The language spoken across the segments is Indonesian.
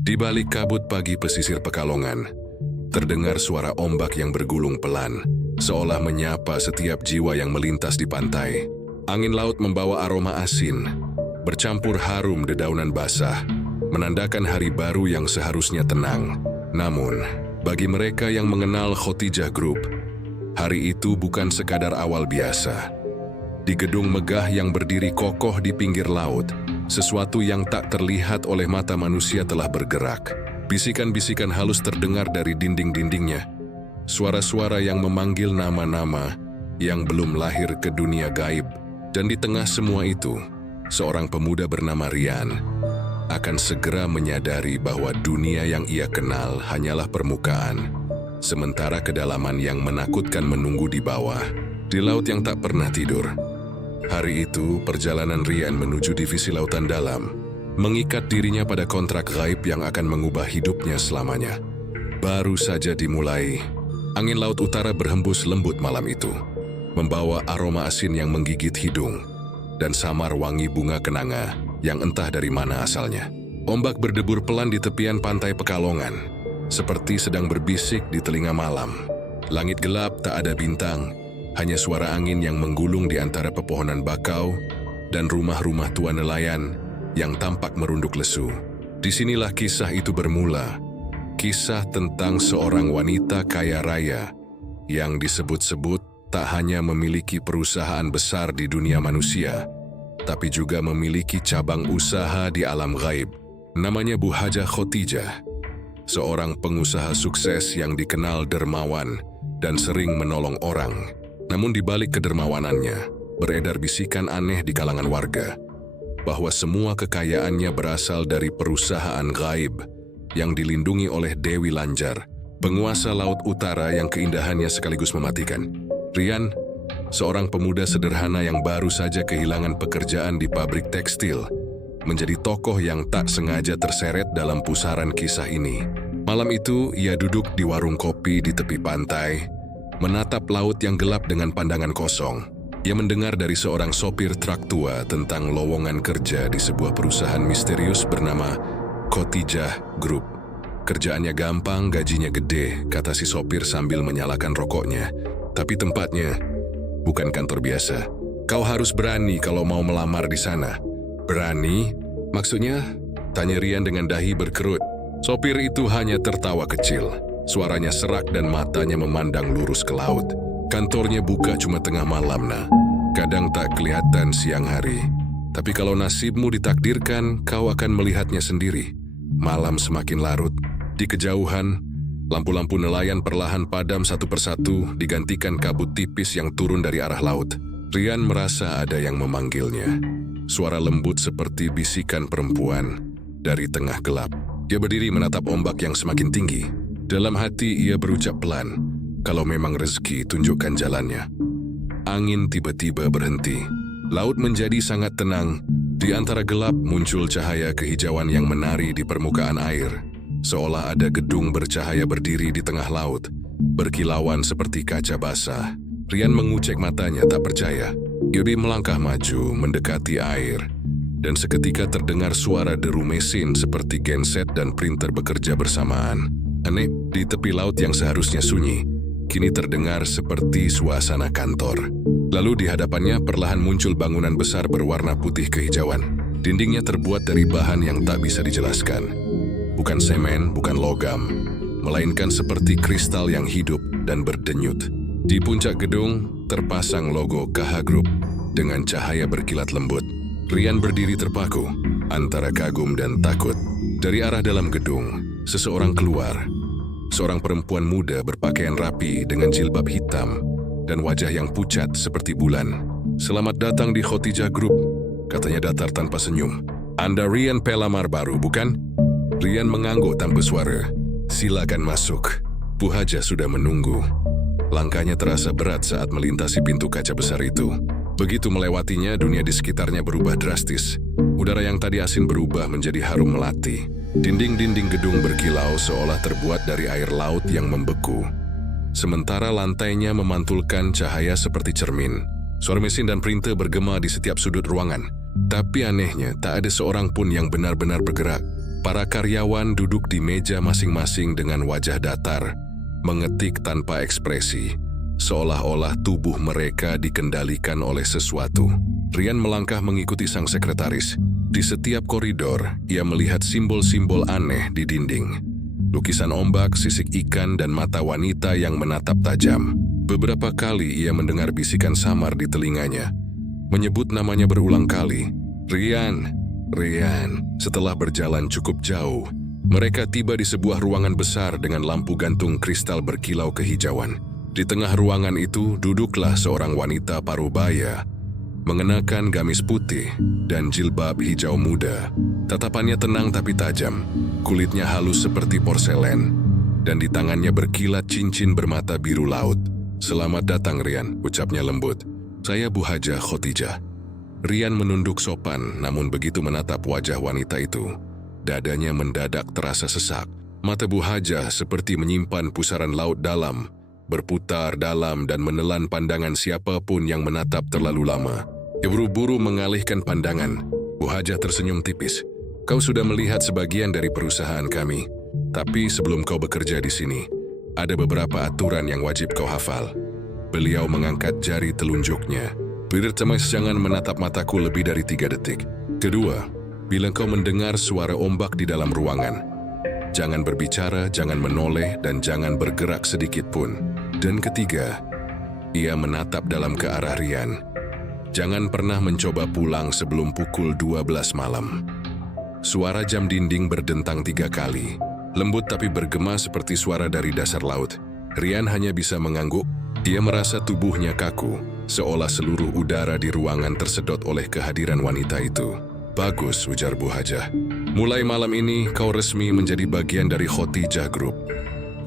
Di balik kabut pagi pesisir Pekalongan, terdengar suara ombak yang bergulung pelan, seolah menyapa setiap jiwa yang melintas di pantai. Angin laut membawa aroma asin, bercampur harum dedaunan basah, menandakan hari baru yang seharusnya tenang. Namun, bagi mereka yang mengenal Khotijah Group, hari itu bukan sekadar awal biasa. Di gedung megah yang berdiri kokoh di pinggir laut, sesuatu yang tak terlihat oleh mata manusia telah bergerak. Bisikan-bisikan halus terdengar dari dinding-dindingnya. Suara-suara yang memanggil nama-nama yang belum lahir ke dunia gaib. Dan di tengah semua itu, seorang pemuda bernama Rian akan segera menyadari bahwa dunia yang ia kenal hanyalah permukaan, sementara kedalaman yang menakutkan menunggu di bawah, di laut yang tak pernah tidur. Hari itu, perjalanan Rian menuju divisi lautan dalam mengikat dirinya pada kontrak gaib yang akan mengubah hidupnya selamanya. Baru saja dimulai, angin laut utara berhembus lembut malam itu, membawa aroma asin yang menggigit hidung dan samar wangi bunga kenanga yang entah dari mana asalnya. Ombak berdebur pelan di tepian pantai Pekalongan, seperti sedang berbisik di telinga malam. Langit gelap, tak ada bintang, hanya suara angin yang menggulung di antara pepohonan bakau dan rumah-rumah tua nelayan yang tampak merunduk lesu. Disinilah kisah itu bermula. Kisah tentang seorang wanita kaya raya yang disebut-sebut tak hanya memiliki perusahaan besar di dunia manusia, tapi juga memiliki cabang usaha di alam gaib. Namanya Bu Hajah Khotijah, seorang pengusaha sukses yang dikenal dermawan dan sering menolong orang. Namun di balik kedermawanannya, beredar bisikan aneh di kalangan warga bahwa semua kekayaannya berasal dari perusahaan gaib yang dilindungi oleh Dewi Lanjar, penguasa Laut Utara yang keindahannya sekaligus mematikan. Rian, seorang pemuda sederhana yang baru saja kehilangan pekerjaan di pabrik tekstil, menjadi tokoh yang tak sengaja terseret dalam pusaran kisah ini. Malam itu, ia duduk di warung kopi di tepi pantai, menatap laut yang gelap dengan pandangan kosong. Ia mendengar dari seorang sopir truk tua tentang lowongan kerja di sebuah perusahaan misterius bernama Khotijah Group. Kerjaannya gampang, gajinya gede, kata si sopir sambil menyalakan rokoknya. Tapi tempatnya bukan kantor biasa. Kau harus berani kalau mau melamar di sana. Berani? Maksudnya? Tanya Rian dengan dahi berkerut. Sopir itu hanya tertawa kecil. Suaranya serak dan matanya memandang lurus ke laut. Kantornya buka cuma tengah malam, nah. Kadang tak kelihatan siang hari. Tapi kalau nasibmu ditakdirkan, kau akan melihatnya sendiri. Malam semakin larut. Di kejauhan, lampu-lampu nelayan perlahan padam satu persatu, digantikan kabut tipis yang turun dari arah laut. Rian merasa ada yang memanggilnya. Suara lembut seperti bisikan perempuan dari tengah gelap. Dia berdiri menatap ombak yang semakin tinggi. Dalam hati ia berucap pelan, kalau memang rezeki, tunjukkan jalannya. Angin tiba-tiba berhenti. Laut menjadi sangat tenang. Di antara gelap muncul cahaya kehijauan yang menari di permukaan air. Seolah ada gedung bercahaya berdiri di tengah laut, berkilauan seperti kaca basah. Rian mengucek matanya tak percaya. Yobi melangkah maju mendekati air, dan seketika terdengar suara deru mesin seperti genset dan printer bekerja bersamaan. Aneh, di tepi laut yang seharusnya sunyi, kini terdengar seperti suasana kantor. Lalu di hadapannya perlahan muncul bangunan besar berwarna putih kehijauan. Dindingnya terbuat dari bahan yang tak bisa dijelaskan. Bukan semen, bukan logam, melainkan seperti kristal yang hidup dan berdenyut. Di puncak gedung terpasang logo KH Group dengan cahaya berkilat lembut. Rian berdiri terpaku antara kagum dan takut. Dari arah dalam gedung, seseorang keluar. Seorang perempuan muda berpakaian rapi dengan jilbab hitam dan wajah yang pucat seperti bulan. Selamat datang di Khotijah Group, katanya datar tanpa senyum. Anda Rian pelamar baru, bukan? Rian mengangguk tanpa suara. Silakan masuk. Bu Hajah sudah menunggu. Langkahnya terasa berat saat melintasi pintu kaca besar itu. Begitu melewatinya, dunia di sekitarnya berubah drastis. Udara yang tadi asin berubah menjadi harum melati. Dinding-dinding gedung berkilau seolah terbuat dari air laut yang membeku. Sementara lantainya memantulkan cahaya seperti cermin. Suara mesin dan printer bergema di setiap sudut ruangan. Tapi anehnya, tak ada seorang pun yang benar-benar bergerak. Para karyawan duduk di meja masing-masing dengan wajah datar, mengetik tanpa ekspresi, seolah-olah tubuh mereka dikendalikan oleh sesuatu. Rian melangkah mengikuti sang sekretaris. Di setiap koridor, ia melihat simbol-simbol aneh di dinding. Lukisan ombak, sisik ikan, dan mata wanita yang menatap tajam. Beberapa kali ia mendengar bisikan samar di telinganya. Menyebut namanya berulang kali. Rian, Rian. Setelah berjalan cukup jauh, mereka tiba di sebuah ruangan besar dengan lampu gantung kristal berkilau kehijauan. Di tengah ruangan itu duduklah seorang wanita parubaya, mengenakan gamis putih dan jilbab hijau muda. Tatapannya tenang tapi tajam, kulitnya halus seperti porselen, dan di tangannya berkilat cincin bermata biru laut. "Selamat datang, Rian," ucapnya lembut. "Saya Bu Hajah Khotijah." Rian menunduk sopan, namun begitu menatap wajah wanita itu, dadanya mendadak terasa sesak. Mata Bu Hajah seperti menyimpan pusaran laut dalam, berputar dalam dan menelan pandangan siapapun yang menatap terlalu lama. Ia buru-buru mengalihkan pandangan. Bu Hajah tersenyum tipis. "Kau sudah melihat sebagian dari perusahaan kami, tapi sebelum kau bekerja di sini, ada beberapa aturan yang wajib kau hafal." Beliau mengangkat jari telunjuknya. "Pertama, jangan menatap mataku lebih dari 3 detik. Kedua, bila kau mendengar suara ombak di dalam ruangan, jangan berbicara, jangan menoleh, dan jangan bergerak sedikit pun. Dan ketiga," ia menatap dalam ke arah Rian, "jangan pernah mencoba pulang sebelum pukul 12 malam." Suara jam dinding berdentang 3 kali, lembut tapi bergema seperti suara dari dasar laut. Rian hanya bisa mengangguk. Dia merasa tubuhnya kaku, seolah seluruh udara di ruangan tersedot oleh kehadiran wanita itu. "Bagus," ujar Bu Hajah. "Mulai malam ini kau resmi menjadi bagian dari Khotijah Group."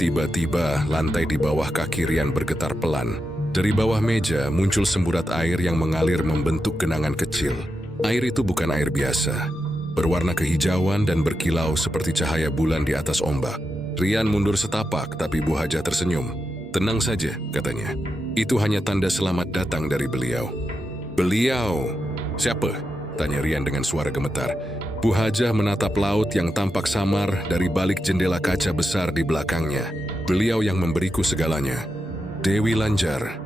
Tiba-tiba lantai di bawah kaki Rian bergetar pelan. Dari bawah meja muncul semburat air yang mengalir membentuk genangan kecil. Air itu bukan air biasa, berwarna kehijauan dan berkilau seperti cahaya bulan di atas ombak. Rian mundur setapak, tapi Bu Hajah tersenyum. "Tenang saja," katanya. "Itu hanya tanda selamat datang dari beliau." "Beliau? Siapa?" tanya Rian dengan suara gemetar. Bu Hajah menatap laut yang tampak samar dari balik jendela kaca besar di belakangnya. "Beliau yang memberiku segalanya. Dewi Lanjar."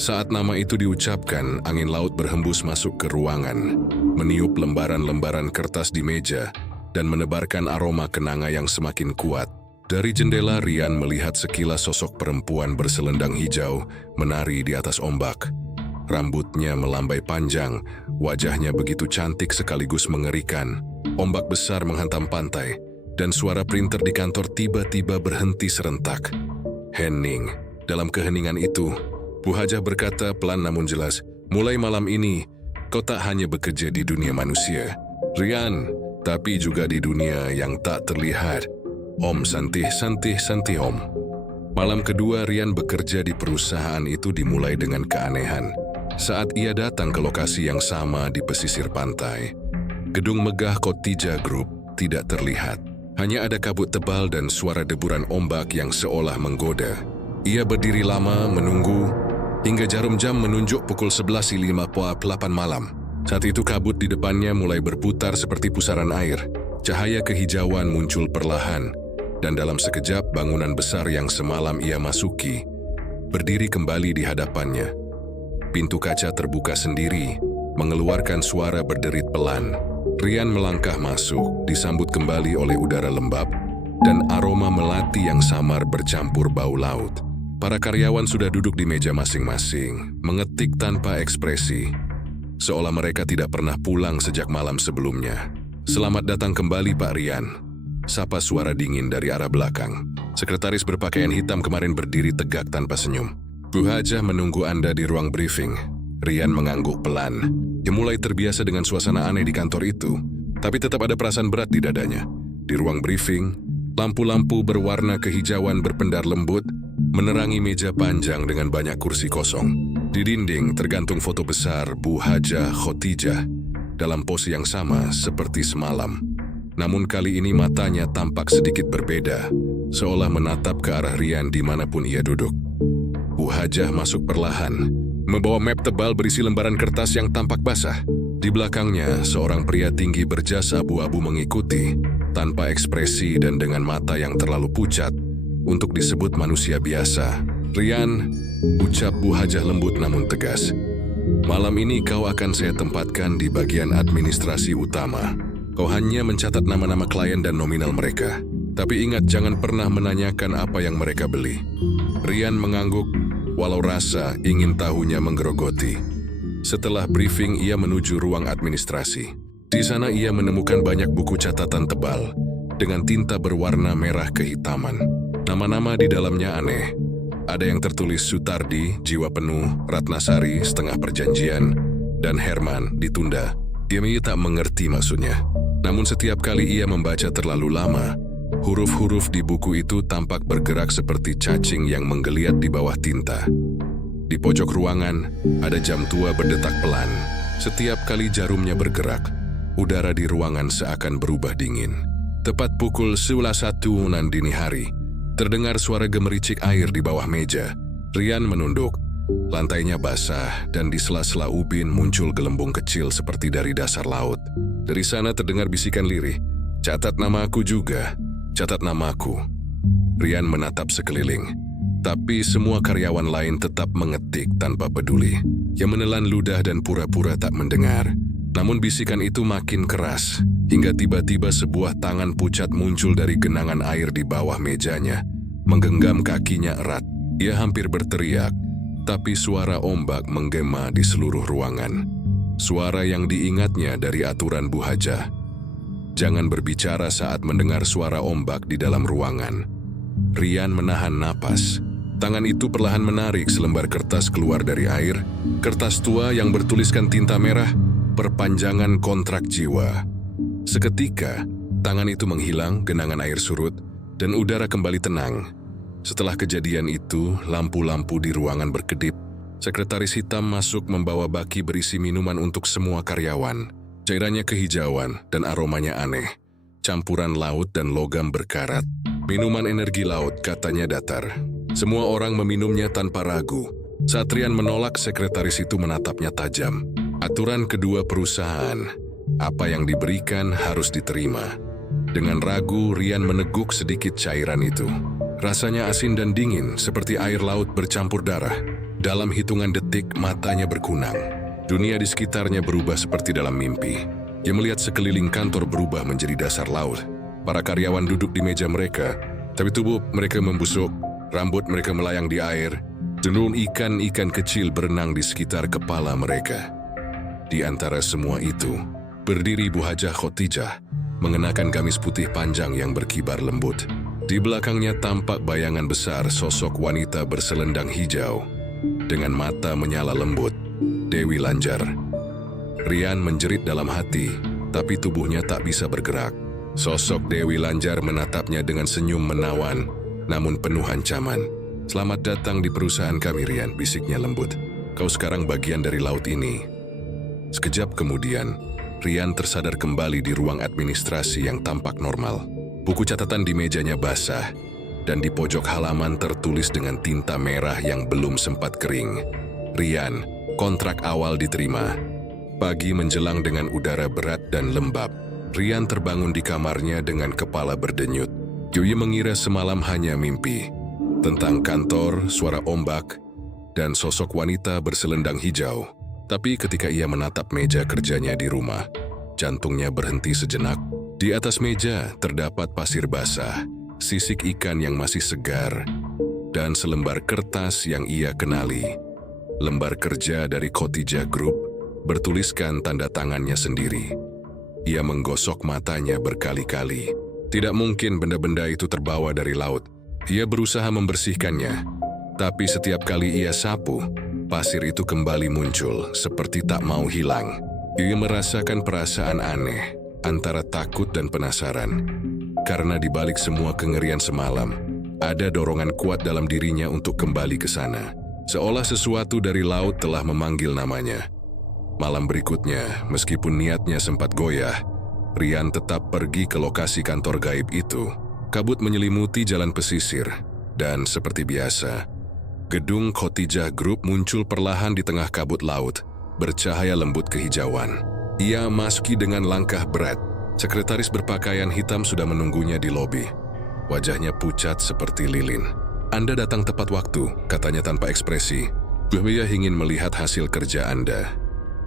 Saat nama itu diucapkan, angin laut berhembus masuk ke ruangan, meniup lembaran-lembaran kertas di meja, dan menebarkan aroma kenanga yang semakin kuat. Dari jendela, Rian melihat sekilas sosok perempuan berselendang hijau menari di atas ombak. Rambutnya melambai panjang, wajahnya begitu cantik sekaligus mengerikan. Ombak besar menghantam pantai, dan suara printer di kantor tiba-tiba berhenti serentak. "Hening." Dalam keheningan itu, Bu Hajah berkata pelan namun jelas, "Mulai malam ini, kau tak hanya bekerja di dunia manusia, Rian, tapi juga di dunia yang tak terlihat." Om Santih Santih Santih Om. Malam kedua Rian bekerja di perusahaan itu dimulai dengan keanehan. Saat ia datang ke lokasi yang sama di pesisir pantai, gedung megah Khotijah Group tidak terlihat. Hanya ada kabut tebal dan suara deburan ombak yang seolah menggoda. Ia berdiri lama menunggu hingga jarum jam menunjuk pukul 11.58 malam. Saat itu kabut di depannya mulai berputar seperti pusaran air. Cahaya kehijauan muncul perlahan, dan dalam sekejap bangunan besar yang semalam ia masuki berdiri kembali di hadapannya. Pintu kaca terbuka sendiri, mengeluarkan suara berderit pelan. Rian melangkah masuk, disambut kembali oleh udara lembab dan aroma melati yang samar bercampur bau laut. Para karyawan sudah duduk di meja masing-masing, mengetik tanpa ekspresi, seolah mereka tidak pernah pulang sejak malam sebelumnya. "Selamat datang kembali, Pak Rian," sapa suara dingin dari arah belakang. Sekretaris berpakaian hitam kemarin berdiri tegak tanpa senyum. "Bu Hajah menunggu Anda di ruang briefing." Rian mengangguk pelan. Dia mulai terbiasa dengan suasana aneh di kantor itu, tapi tetap ada perasaan berat di dadanya. Di ruang briefing, lampu-lampu berwarna kehijauan berpendar lembut, menerangi meja panjang dengan banyak kursi kosong. Di dinding tergantung foto besar Bu Hajah Khotijah, dalam pose yang sama seperti semalam. Namun kali ini matanya tampak sedikit berbeda, seolah menatap ke arah Rian dimanapun ia duduk. Bu Hajah masuk perlahan, membawa map tebal berisi lembaran kertas yang tampak basah. Di belakangnya, seorang pria tinggi berjas abu-abu mengikuti. tanpa ekspresi dan dengan mata yang terlalu pucat untuk disebut manusia biasa. "Rian," ucap Bu Hajah lembut namun tegas. "Malam ini kau akan saya tempatkan di bagian administrasi utama. Kau hanya mencatat nama-nama klien dan nominal mereka. Tapi ingat, jangan pernah menanyakan apa yang mereka beli." Rian mengangguk, walau rasa ingin tahunya menggerogoti. Setelah briefing, ia menuju ruang administrasi. Di sana ia menemukan banyak buku catatan tebal dengan tinta berwarna merah kehitaman. Nama-nama di dalamnya aneh. Ada yang tertulis Sutardi, jiwa penuh, Ratnasari, setengah perjanjian, dan Herman, ditunda. Ia tak mengerti maksudnya. Namun setiap kali ia membaca terlalu lama, huruf-huruf di buku itu tampak bergerak seperti cacing yang menggeliat di bawah tinta. Di pojok ruangan, ada jam tua berdetak pelan. Setiap kali jarumnya bergerak, udara di ruangan seakan berubah dingin. Tepat pukul 11 dini hari, terdengar suara gemericik air di bawah meja. Rian menunduk. Lantainya basah dan di sela-sela ubin muncul gelembung kecil seperti dari dasar laut. Dari sana terdengar bisikan lirih. "Catat nama aku juga, catat namaku." Rian menatap sekeliling, tapi semua karyawan lain tetap mengetik tanpa peduli. Ia menelan ludah dan pura-pura tak mendengar. Namun bisikan itu makin keras, hingga tiba-tiba sebuah tangan pucat muncul dari genangan air di bawah mejanya, menggenggam kakinya erat. Ia hampir berteriak, tapi suara ombak menggema di seluruh ruangan. Suara yang diingatnya dari aturan Bu Hajah. Jangan berbicara saat mendengar suara ombak di dalam ruangan. Rian menahan napas. Tangan itu perlahan menarik selembar kertas keluar dari air. Kertas tua yang bertuliskan tinta merah, "Perpanjangan kontrak jiwa." Seketika, tangan itu menghilang, genangan air surut, dan udara kembali tenang. Setelah kejadian itu, lampu-lampu di ruangan berkedip. Sekretaris hitam masuk membawa baki berisi minuman untuk semua karyawan. Cairannya kehijauan dan aromanya aneh. Campuran laut dan logam berkarat. "Minuman energi laut," katanya datar. Semua orang meminumnya tanpa ragu. Saat Rian menolak, sekretaris itu menatapnya tajam. Aturan kedua perusahaan, apa yang diberikan harus diterima. Dengan ragu, Rian meneguk sedikit cairan itu. Rasanya asin dan dingin, seperti air laut bercampur darah. Dalam hitungan detik, matanya berkunang. Dunia di sekitarnya berubah seperti dalam mimpi. Dia melihat sekeliling kantor berubah menjadi dasar laut. Para karyawan duduk di meja mereka, tapi tubuh mereka membusuk, rambut mereka melayang di air, dan ikan-ikan kecil berenang di sekitar kepala mereka. Di antara semua itu, berdiri Bu Hajah Khotijah, mengenakan gamis putih panjang yang berkibar lembut. Di belakangnya tampak bayangan besar sosok wanita berselendang hijau, dengan mata menyala lembut, Dewi Lanjar. Rian menjerit dalam hati, tapi tubuhnya tak bisa bergerak. Sosok Dewi Lanjar menatapnya dengan senyum menawan, namun penuh ancaman. "Selamat datang di perusahaan kami, Rian," bisiknya lembut. "Kau sekarang bagian dari laut ini." Sekejap kemudian, Rian tersadar kembali di ruang administrasi yang tampak normal. Buku catatan di mejanya basah, dan di pojok halaman tertulis dengan tinta merah yang belum sempat kering. "Rian, kontrak awal diterima." Pagi menjelang dengan udara berat dan lembab. Rian terbangun di kamarnya dengan kepala berdenyut. Ia mengira semalam hanya mimpi. Tentang kantor, suara ombak, dan sosok wanita berselendang hijau. Tapi ketika ia menatap meja kerjanya di rumah, jantungnya berhenti sejenak. Di atas meja terdapat pasir basah, sisik ikan yang masih segar, dan selembar kertas yang ia kenali. Lembar kerja dari Khotijah Group, bertuliskan tanda tangannya sendiri. Ia menggosok matanya berkali-kali. Tidak mungkin benda-benda itu terbawa dari laut. Ia berusaha membersihkannya, tapi setiap kali ia sapu, pasir itu kembali muncul, seperti tak mau hilang. Ia merasakan perasaan aneh, antara takut dan penasaran. Karena di balik semua kengerian semalam, ada dorongan kuat dalam dirinya untuk kembali ke sana. Seolah sesuatu dari laut telah memanggil namanya. Malam berikutnya, meskipun niatnya sempat goyah, Rian tetap pergi ke lokasi kantor gaib itu. Kabut menyelimuti jalan pesisir, dan seperti biasa, gedung Khotijah Group muncul perlahan di tengah kabut laut, bercahaya lembut kehijauan. Ia masuki dengan langkah berat, Sekretaris berpakaian hitam sudah menunggunya di lobi. Wajahnya pucat seperti lilin. "Anda datang tepat waktu," katanya tanpa ekspresi. "Saya ingin melihat hasil kerja Anda."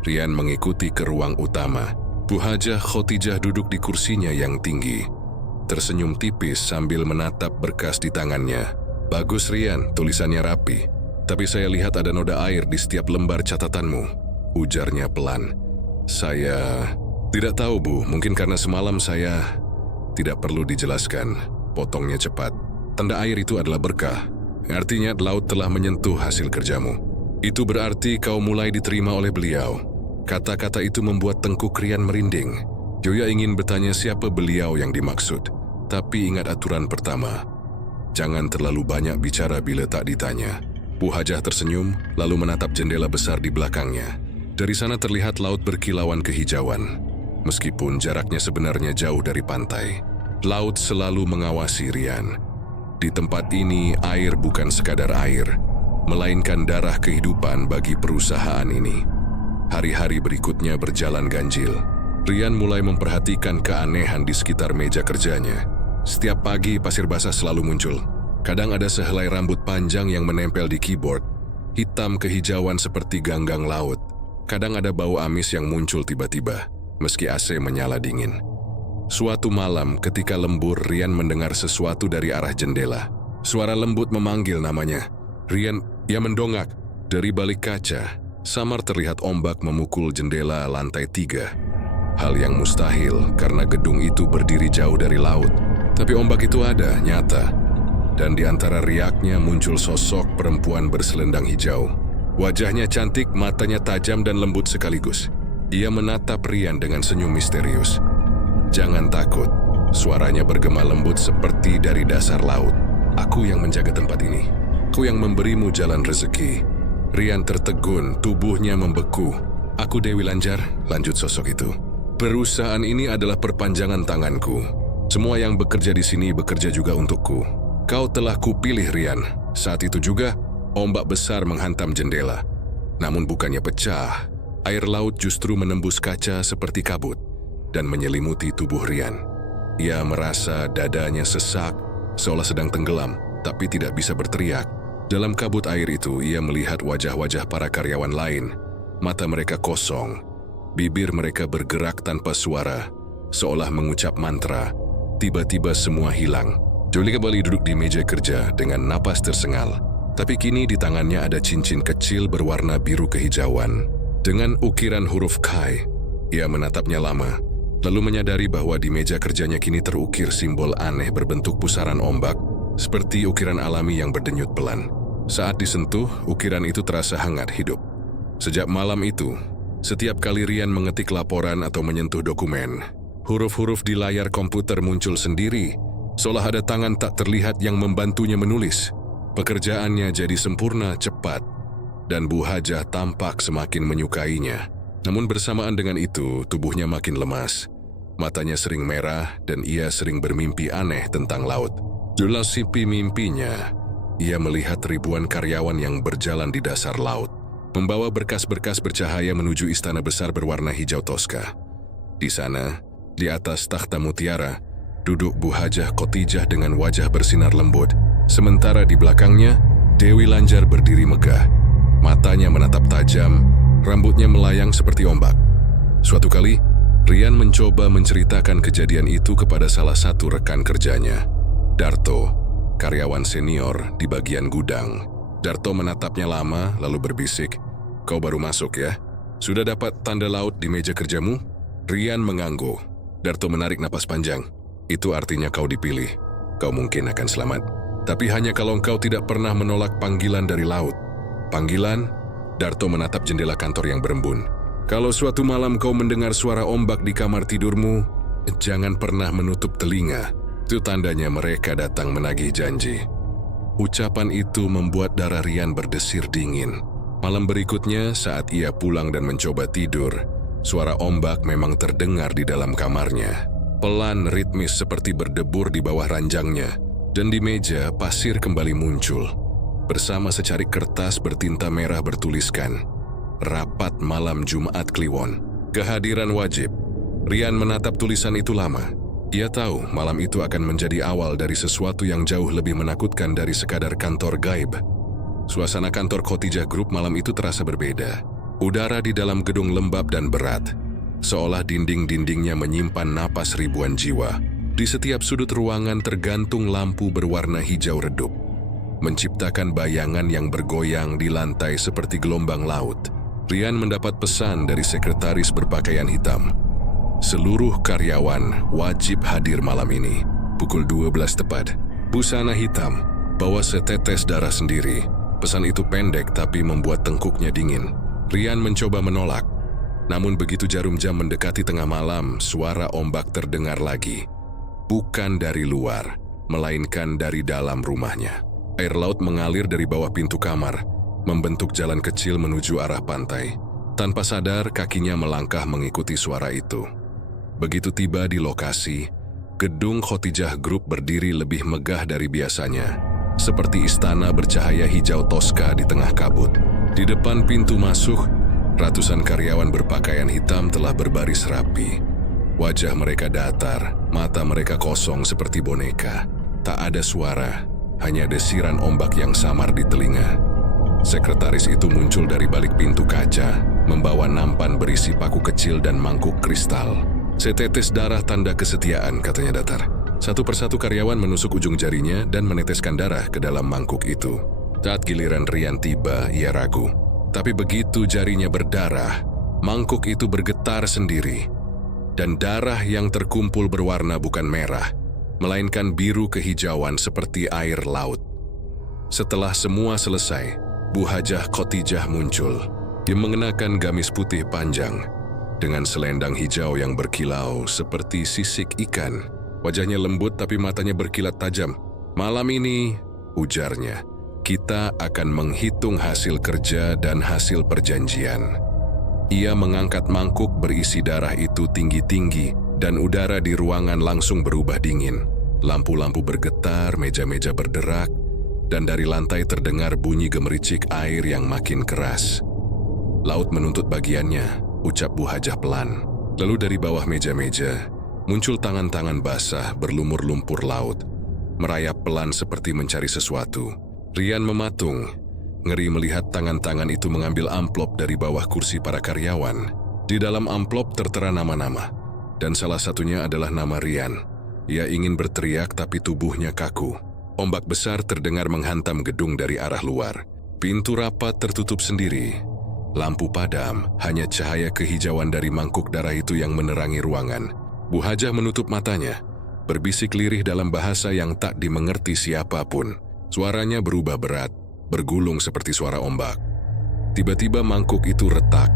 Rian mengikuti ke ruang utama. Bu Hajah Khotijah duduk di kursinya yang tinggi. Tersenyum tipis sambil menatap berkas di tangannya. "Bagus Rian, tulisannya rapi. Tapi saya lihat ada noda air di setiap lembar catatanmu," ujarnya pelan. "Saya tidak tahu Bu, mungkin karena semalam saya..." "Tidak perlu dijelaskan," potongnya cepat. "Tanda air itu adalah berkah. Artinya laut telah menyentuh hasil kerjamu. Itu berarti kau mulai diterima oleh beliau." Kata-kata itu membuat tengkuk Rian merinding. Joya ingin bertanya siapa beliau yang dimaksud. Tapi ingat aturan pertama. Jangan terlalu banyak bicara bila tak ditanya. Bu Hajah tersenyum, lalu menatap jendela besar di belakangnya. Dari sana terlihat laut berkilauan kehijauan. Meskipun jaraknya sebenarnya jauh dari pantai, laut selalu mengawasi Rian. Di tempat ini, air bukan sekadar air, melainkan darah kehidupan bagi perusahaan ini. Hari-hari berikutnya berjalan ganjil. Rian mulai memperhatikan keanehan di sekitar meja kerjanya. Setiap pagi pasir basah selalu muncul. Kadang ada sehelai rambut panjang yang menempel di keyboard, hitam kehijauan seperti ganggang laut. Kadang ada bau amis yang muncul tiba-tiba, meski AC menyala dingin. Suatu malam ketika lembur, Rian mendengar sesuatu dari arah jendela. Suara lembut memanggil namanya. Rian, ia mendongak. Dari balik kaca, samar terlihat ombak memukul jendela lantai 3. Hal yang mustahil karena gedung itu berdiri jauh dari laut. Tapi ombak itu ada, nyata. Dan di antara riaknya muncul sosok perempuan berselendang hijau. Wajahnya cantik, matanya tajam dan lembut sekaligus. Ia menatap Rian dengan senyum misterius. "Jangan takut," suaranya bergema lembut seperti dari dasar laut. "Aku yang menjaga tempat ini. Aku yang memberimu jalan rezeki." Rian tertegun, tubuhnya membeku. "Aku Dewi Lanjar," lanjut sosok itu. "Perusahaan ini adalah perpanjangan tanganku. Semua yang bekerja di sini bekerja juga untukku. Kau telah kupilih Rian." Saat itu juga, ombak besar menghantam jendela. Namun bukannya pecah, air laut justru menembus kaca seperti kabut dan menyelimuti tubuh Rian. Ia merasa dadanya sesak, seolah sedang tenggelam, tapi tidak bisa berteriak. Dalam kabut air itu, ia melihat wajah-wajah para karyawan lain. Mata mereka kosong, bibir mereka bergerak tanpa suara, seolah mengucap mantra. Tiba-tiba semua hilang. Jolie kembali duduk di meja kerja dengan napas tersengal. Tapi kini di tangannya ada cincin kecil berwarna biru kehijauan. Dengan ukiran huruf Kai, ia menatapnya lama, lalu menyadari bahwa di meja kerjanya kini terukir simbol aneh berbentuk pusaran ombak, seperti ukiran alami yang berdenyut pelan. Saat disentuh, ukiran itu terasa hangat hidup. Sejak malam itu, setiap kali Rian mengetik laporan atau menyentuh dokumen, huruf-huruf di layar komputer muncul sendiri, seolah ada tangan tak terlihat yang membantunya menulis. Pekerjaannya jadi sempurna, cepat, dan Bu Hajah tampak semakin menyukainya. Namun bersamaan dengan itu, tubuhnya makin lemas. Matanya sering merah dan ia sering bermimpi aneh tentang laut. Jelas sipi mimpinya, ia melihat ribuan karyawan yang berjalan di dasar laut, membawa berkas-berkas bercahaya menuju istana besar berwarna hijau toska. Di sana, di atas takhta mutiara, duduk Bu Hajah Khotijah dengan wajah bersinar lembut. Sementara di belakangnya, Dewi Lanjar berdiri megah. Matanya menatap tajam, rambutnya melayang seperti ombak. Suatu kali, Rian mencoba menceritakan kejadian itu kepada salah satu rekan kerjanya, Darto, karyawan senior di bagian gudang. Darto menatapnya lama lalu berbisik, "Kau baru masuk ya? Sudah dapat tanda laut di meja kerjamu?" Rian mengangguk. Darto menarik napas panjang. "Itu artinya kau dipilih. Kau mungkin akan selamat. Tapi hanya kalau engkau tidak pernah menolak panggilan dari laut." "Panggilan?" Darto menatap jendela kantor yang berembun. "Kalau suatu malam kau mendengar suara ombak di kamar tidurmu, jangan pernah menutup telinga. Itu tandanya mereka datang menagih janji." Ucapan itu membuat darah Rian berdesir dingin. Malam berikutnya, saat ia pulang dan mencoba tidur, suara ombak memang terdengar di dalam kamarnya. Pelan, ritmis seperti berdebur di bawah ranjangnya. Dan di meja, pasir kembali muncul. Bersama secarik kertas bertinta merah bertuliskan, "Rapat malam Jumat Kliwon. Kehadiran wajib. Rian menatap tulisan itu lama. Ia tahu malam itu akan menjadi awal dari sesuatu yang jauh lebih menakutkan dari sekadar kantor gaib. Suasana kantor Khotijah Group malam itu terasa berbeda. Udara di dalam gedung lembab dan berat, seolah dinding-dindingnya menyimpan napas ribuan jiwa. Di setiap sudut ruangan tergantung lampu berwarna hijau redup, menciptakan bayangan yang bergoyang di lantai seperti gelombang laut. Rian mendapat pesan dari sekretaris berpakaian hitam. Seluruh karyawan wajib hadir malam ini, pukul 12 tepat. Busana hitam, bawa setetes darah sendiri. Pesan itu pendek tapi membuat tengkuknya dingin. Rian mencoba menolak. Namun begitu jarum jam mendekati tengah malam, suara ombak terdengar lagi. Bukan dari luar, melainkan dari dalam rumahnya. Air laut mengalir dari bawah pintu kamar, membentuk jalan kecil menuju arah pantai. Tanpa sadar, kakinya melangkah mengikuti suara itu. Begitu tiba di lokasi, gedung Khotijah Group berdiri lebih megah dari biasanya, seperti istana bercahaya hijau toska di tengah kabut. Di depan pintu masuk, ratusan karyawan berpakaian hitam telah berbaris rapi. Wajah mereka datar, mata mereka kosong seperti boneka. Tak ada suara, hanya desiran ombak yang samar di telinga. Sekretaris itu muncul dari balik pintu kaca, membawa nampan berisi paku kecil dan mangkuk kristal. Setetes darah tanda kesetiaan, katanya datar. Satu persatu karyawan menusuk ujung jarinya dan meneteskan darah ke dalam mangkuk itu. Saat giliran Rian tiba, ia ragu. Tapi begitu jarinya berdarah, mangkuk itu bergetar sendiri. Dan darah yang terkumpul berwarna bukan merah, melainkan biru kehijauan seperti air laut. Setelah semua selesai, Bu Hajah Khotijah muncul. Dia mengenakan gamis putih panjang, dengan selendang hijau yang berkilau seperti sisik ikan. Wajahnya lembut tapi matanya berkilat tajam. Malam ini, ujarnya, kita akan menghitung hasil kerja dan hasil perjanjian. Ia mengangkat mangkuk berisi darah itu tinggi-tinggi dan udara di ruangan langsung berubah dingin. Lampu-lampu bergetar, meja-meja berderak, dan dari lantai terdengar bunyi gemericik air yang makin keras. Laut menuntut bagiannya, ucap Bu Hajah pelan. Lalu dari bawah meja-meja, muncul tangan-tangan basah berlumur lumpur laut, merayap pelan seperti mencari sesuatu. Rian mematung, ngeri melihat tangan-tangan itu mengambil amplop dari bawah kursi para karyawan. Di dalam amplop tertera nama-nama, dan salah satunya adalah nama Rian. Ia ingin berteriak tapi tubuhnya kaku. Ombak besar terdengar menghantam gedung dari arah luar. Pintu rapat tertutup sendiri. Lampu padam, hanya cahaya kehijauan dari mangkuk darah itu yang menerangi ruangan. Bu Hajah menutup matanya, berbisik lirih dalam bahasa yang tak dimengerti siapapun. Suaranya berubah berat, bergulung seperti suara ombak. Tiba-tiba mangkuk itu retak,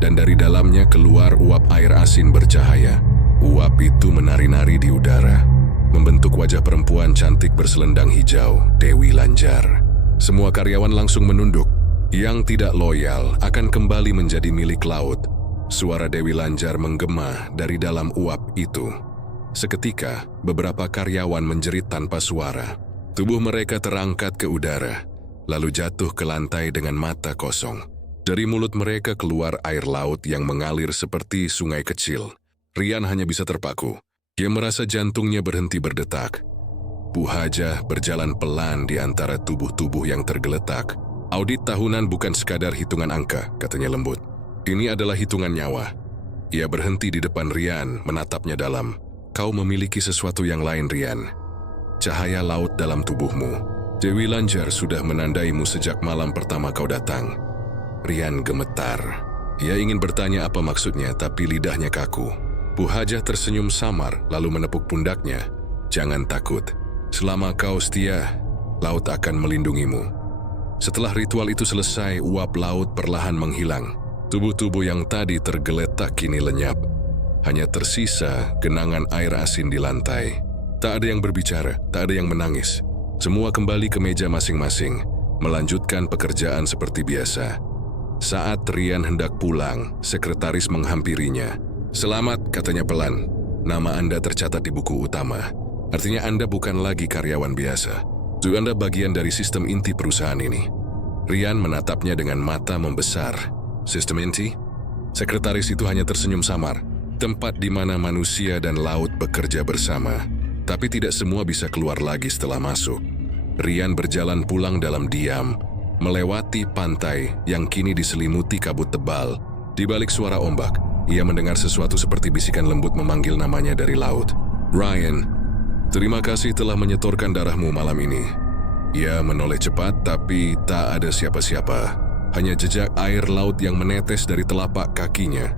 dan dari dalamnya keluar uap air asin bercahaya. Uap itu menari-nari di udara, membentuk wajah perempuan cantik berselendang hijau, Dewi Lanjar. Semua karyawan langsung menunduk. Yang tidak loyal akan kembali menjadi milik laut. Suara Dewi Lanjar menggema dari dalam uap itu. Seketika, beberapa karyawan menjerit tanpa suara. Tubuh mereka terangkat ke udara, lalu jatuh ke lantai dengan mata kosong. Dari mulut mereka keluar air laut yang mengalir seperti sungai kecil. Rian hanya bisa terpaku. Dia merasa jantungnya berhenti berdetak. Bu Hajah berjalan pelan di antara tubuh-tubuh yang tergeletak. Audit tahunan bukan sekadar hitungan angka, katanya lembut. Ini adalah hitungan nyawa. Ia berhenti di depan Rian, menatapnya dalam. Kau memiliki sesuatu yang lain, Rian. Cahaya laut dalam tubuhmu. Dewi Lanjar sudah menandaimu sejak malam pertama kau datang. Rian gemetar. Ia ingin bertanya apa maksudnya, tapi lidahnya kaku. Bu Hajah tersenyum samar, lalu menepuk pundaknya. Jangan takut. Selama kau setia, laut akan melindungimu. Setelah ritual itu selesai, uap laut perlahan menghilang. Tubuh-tubuh yang tadi tergeletak kini lenyap. Hanya tersisa genangan air asin di lantai. Tak ada yang berbicara, tak ada yang menangis. Semua kembali ke meja masing-masing, melanjutkan pekerjaan seperti biasa. Saat Rian hendak pulang, sekretaris menghampirinya. Selamat, katanya pelan. Nama Anda tercatat di buku utama. Artinya Anda bukan lagi karyawan biasa. Anda bagian dari sistem inti perusahaan ini. Rian menatapnya dengan mata membesar. Sistem inti? Sekretaris itu hanya tersenyum samar. tempat di mana manusia dan laut bekerja bersama. Tapi tidak semua bisa keluar lagi setelah masuk. Ryan berjalan pulang dalam diam, melewati pantai yang kini diselimuti kabut tebal. Di balik suara ombak, ia mendengar sesuatu seperti bisikan lembut memanggil namanya dari laut. "Ryan, terima kasih telah menyetorkan darahmu malam ini." Ia menoleh cepat, tapi tak ada siapa-siapa. Hanya jejak air laut yang menetes dari telapak kakinya,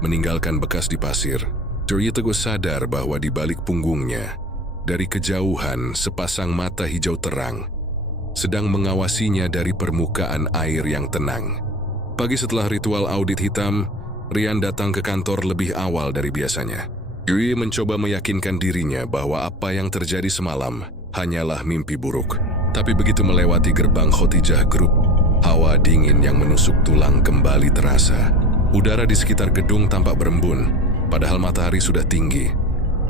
meninggalkan bekas di pasir. Surya Teguh sadar bahwa di balik punggungnya, dari kejauhan sepasang mata hijau terang sedang mengawasinya dari permukaan air yang tenang. Pagi setelah ritual audit hitam, Ryan datang ke kantor lebih awal dari biasanya. Yui mencoba meyakinkan dirinya bahwa apa yang terjadi semalam hanyalah mimpi buruk. Tapi begitu melewati gerbang Khotijah Group, hawa dingin yang menusuk tulang kembali terasa. Udara di sekitar gedung tampak berembun, padahal matahari sudah tinggi.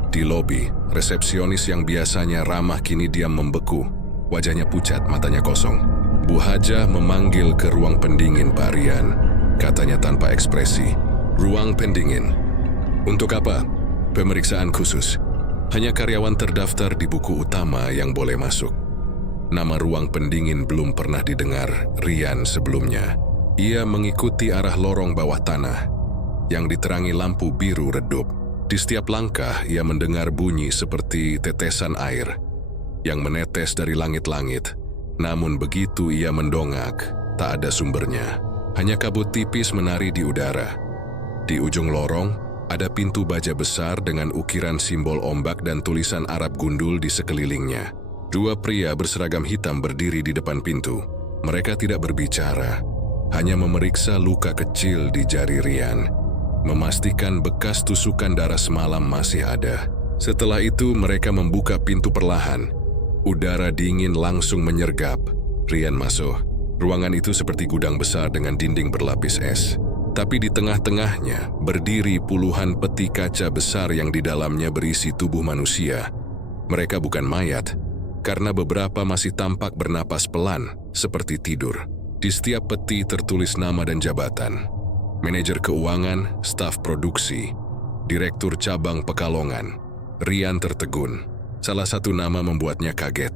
Di lobi, resepsionis yang biasanya ramah kini diam membeku. Wajahnya pucat, matanya kosong. Bu Haja memanggil ke ruang pendingin Pak Ryan, katanya tanpa ekspresi. "Ruang pendingin. Untuk apa?" "Pemeriksaan khusus. Hanya karyawan terdaftar di buku utama yang boleh masuk." Nama ruang pendingin belum pernah didengar Ryan sebelumnya. Ia mengikuti arah lorong bawah tanah yang diterangi lampu biru redup. Di setiap langkah, ia mendengar bunyi seperti tetesan air yang menetes dari langit-langit. Namun begitu ia mendongak, tak ada sumbernya. Hanya kabut tipis menari di udara. Di ujung lorong, ada pintu baja besar dengan ukiran simbol ombak dan tulisan Arab gundul di sekelilingnya. Dua pria berseragam hitam berdiri di depan pintu. Mereka tidak berbicara, hanya memeriksa luka kecil di jari Ryan, memastikan bekas tusukan darah semalam masih ada. Setelah itu mereka membuka pintu perlahan. Udara dingin langsung menyergap. Ryan masuk. Ruangan itu seperti gudang besar dengan dinding berlapis es. Tapi di tengah-tengahnya berdiri puluhan peti kaca besar yang di dalamnya berisi tubuh manusia. Mereka bukan mayat, karena beberapa masih tampak bernapas pelan, seperti tidur. Di setiap peti tertulis nama dan jabatan. Manajer keuangan, staf produksi, direktur cabang Pekalongan. Ryan tertegun. Salah satu nama membuatnya kaget.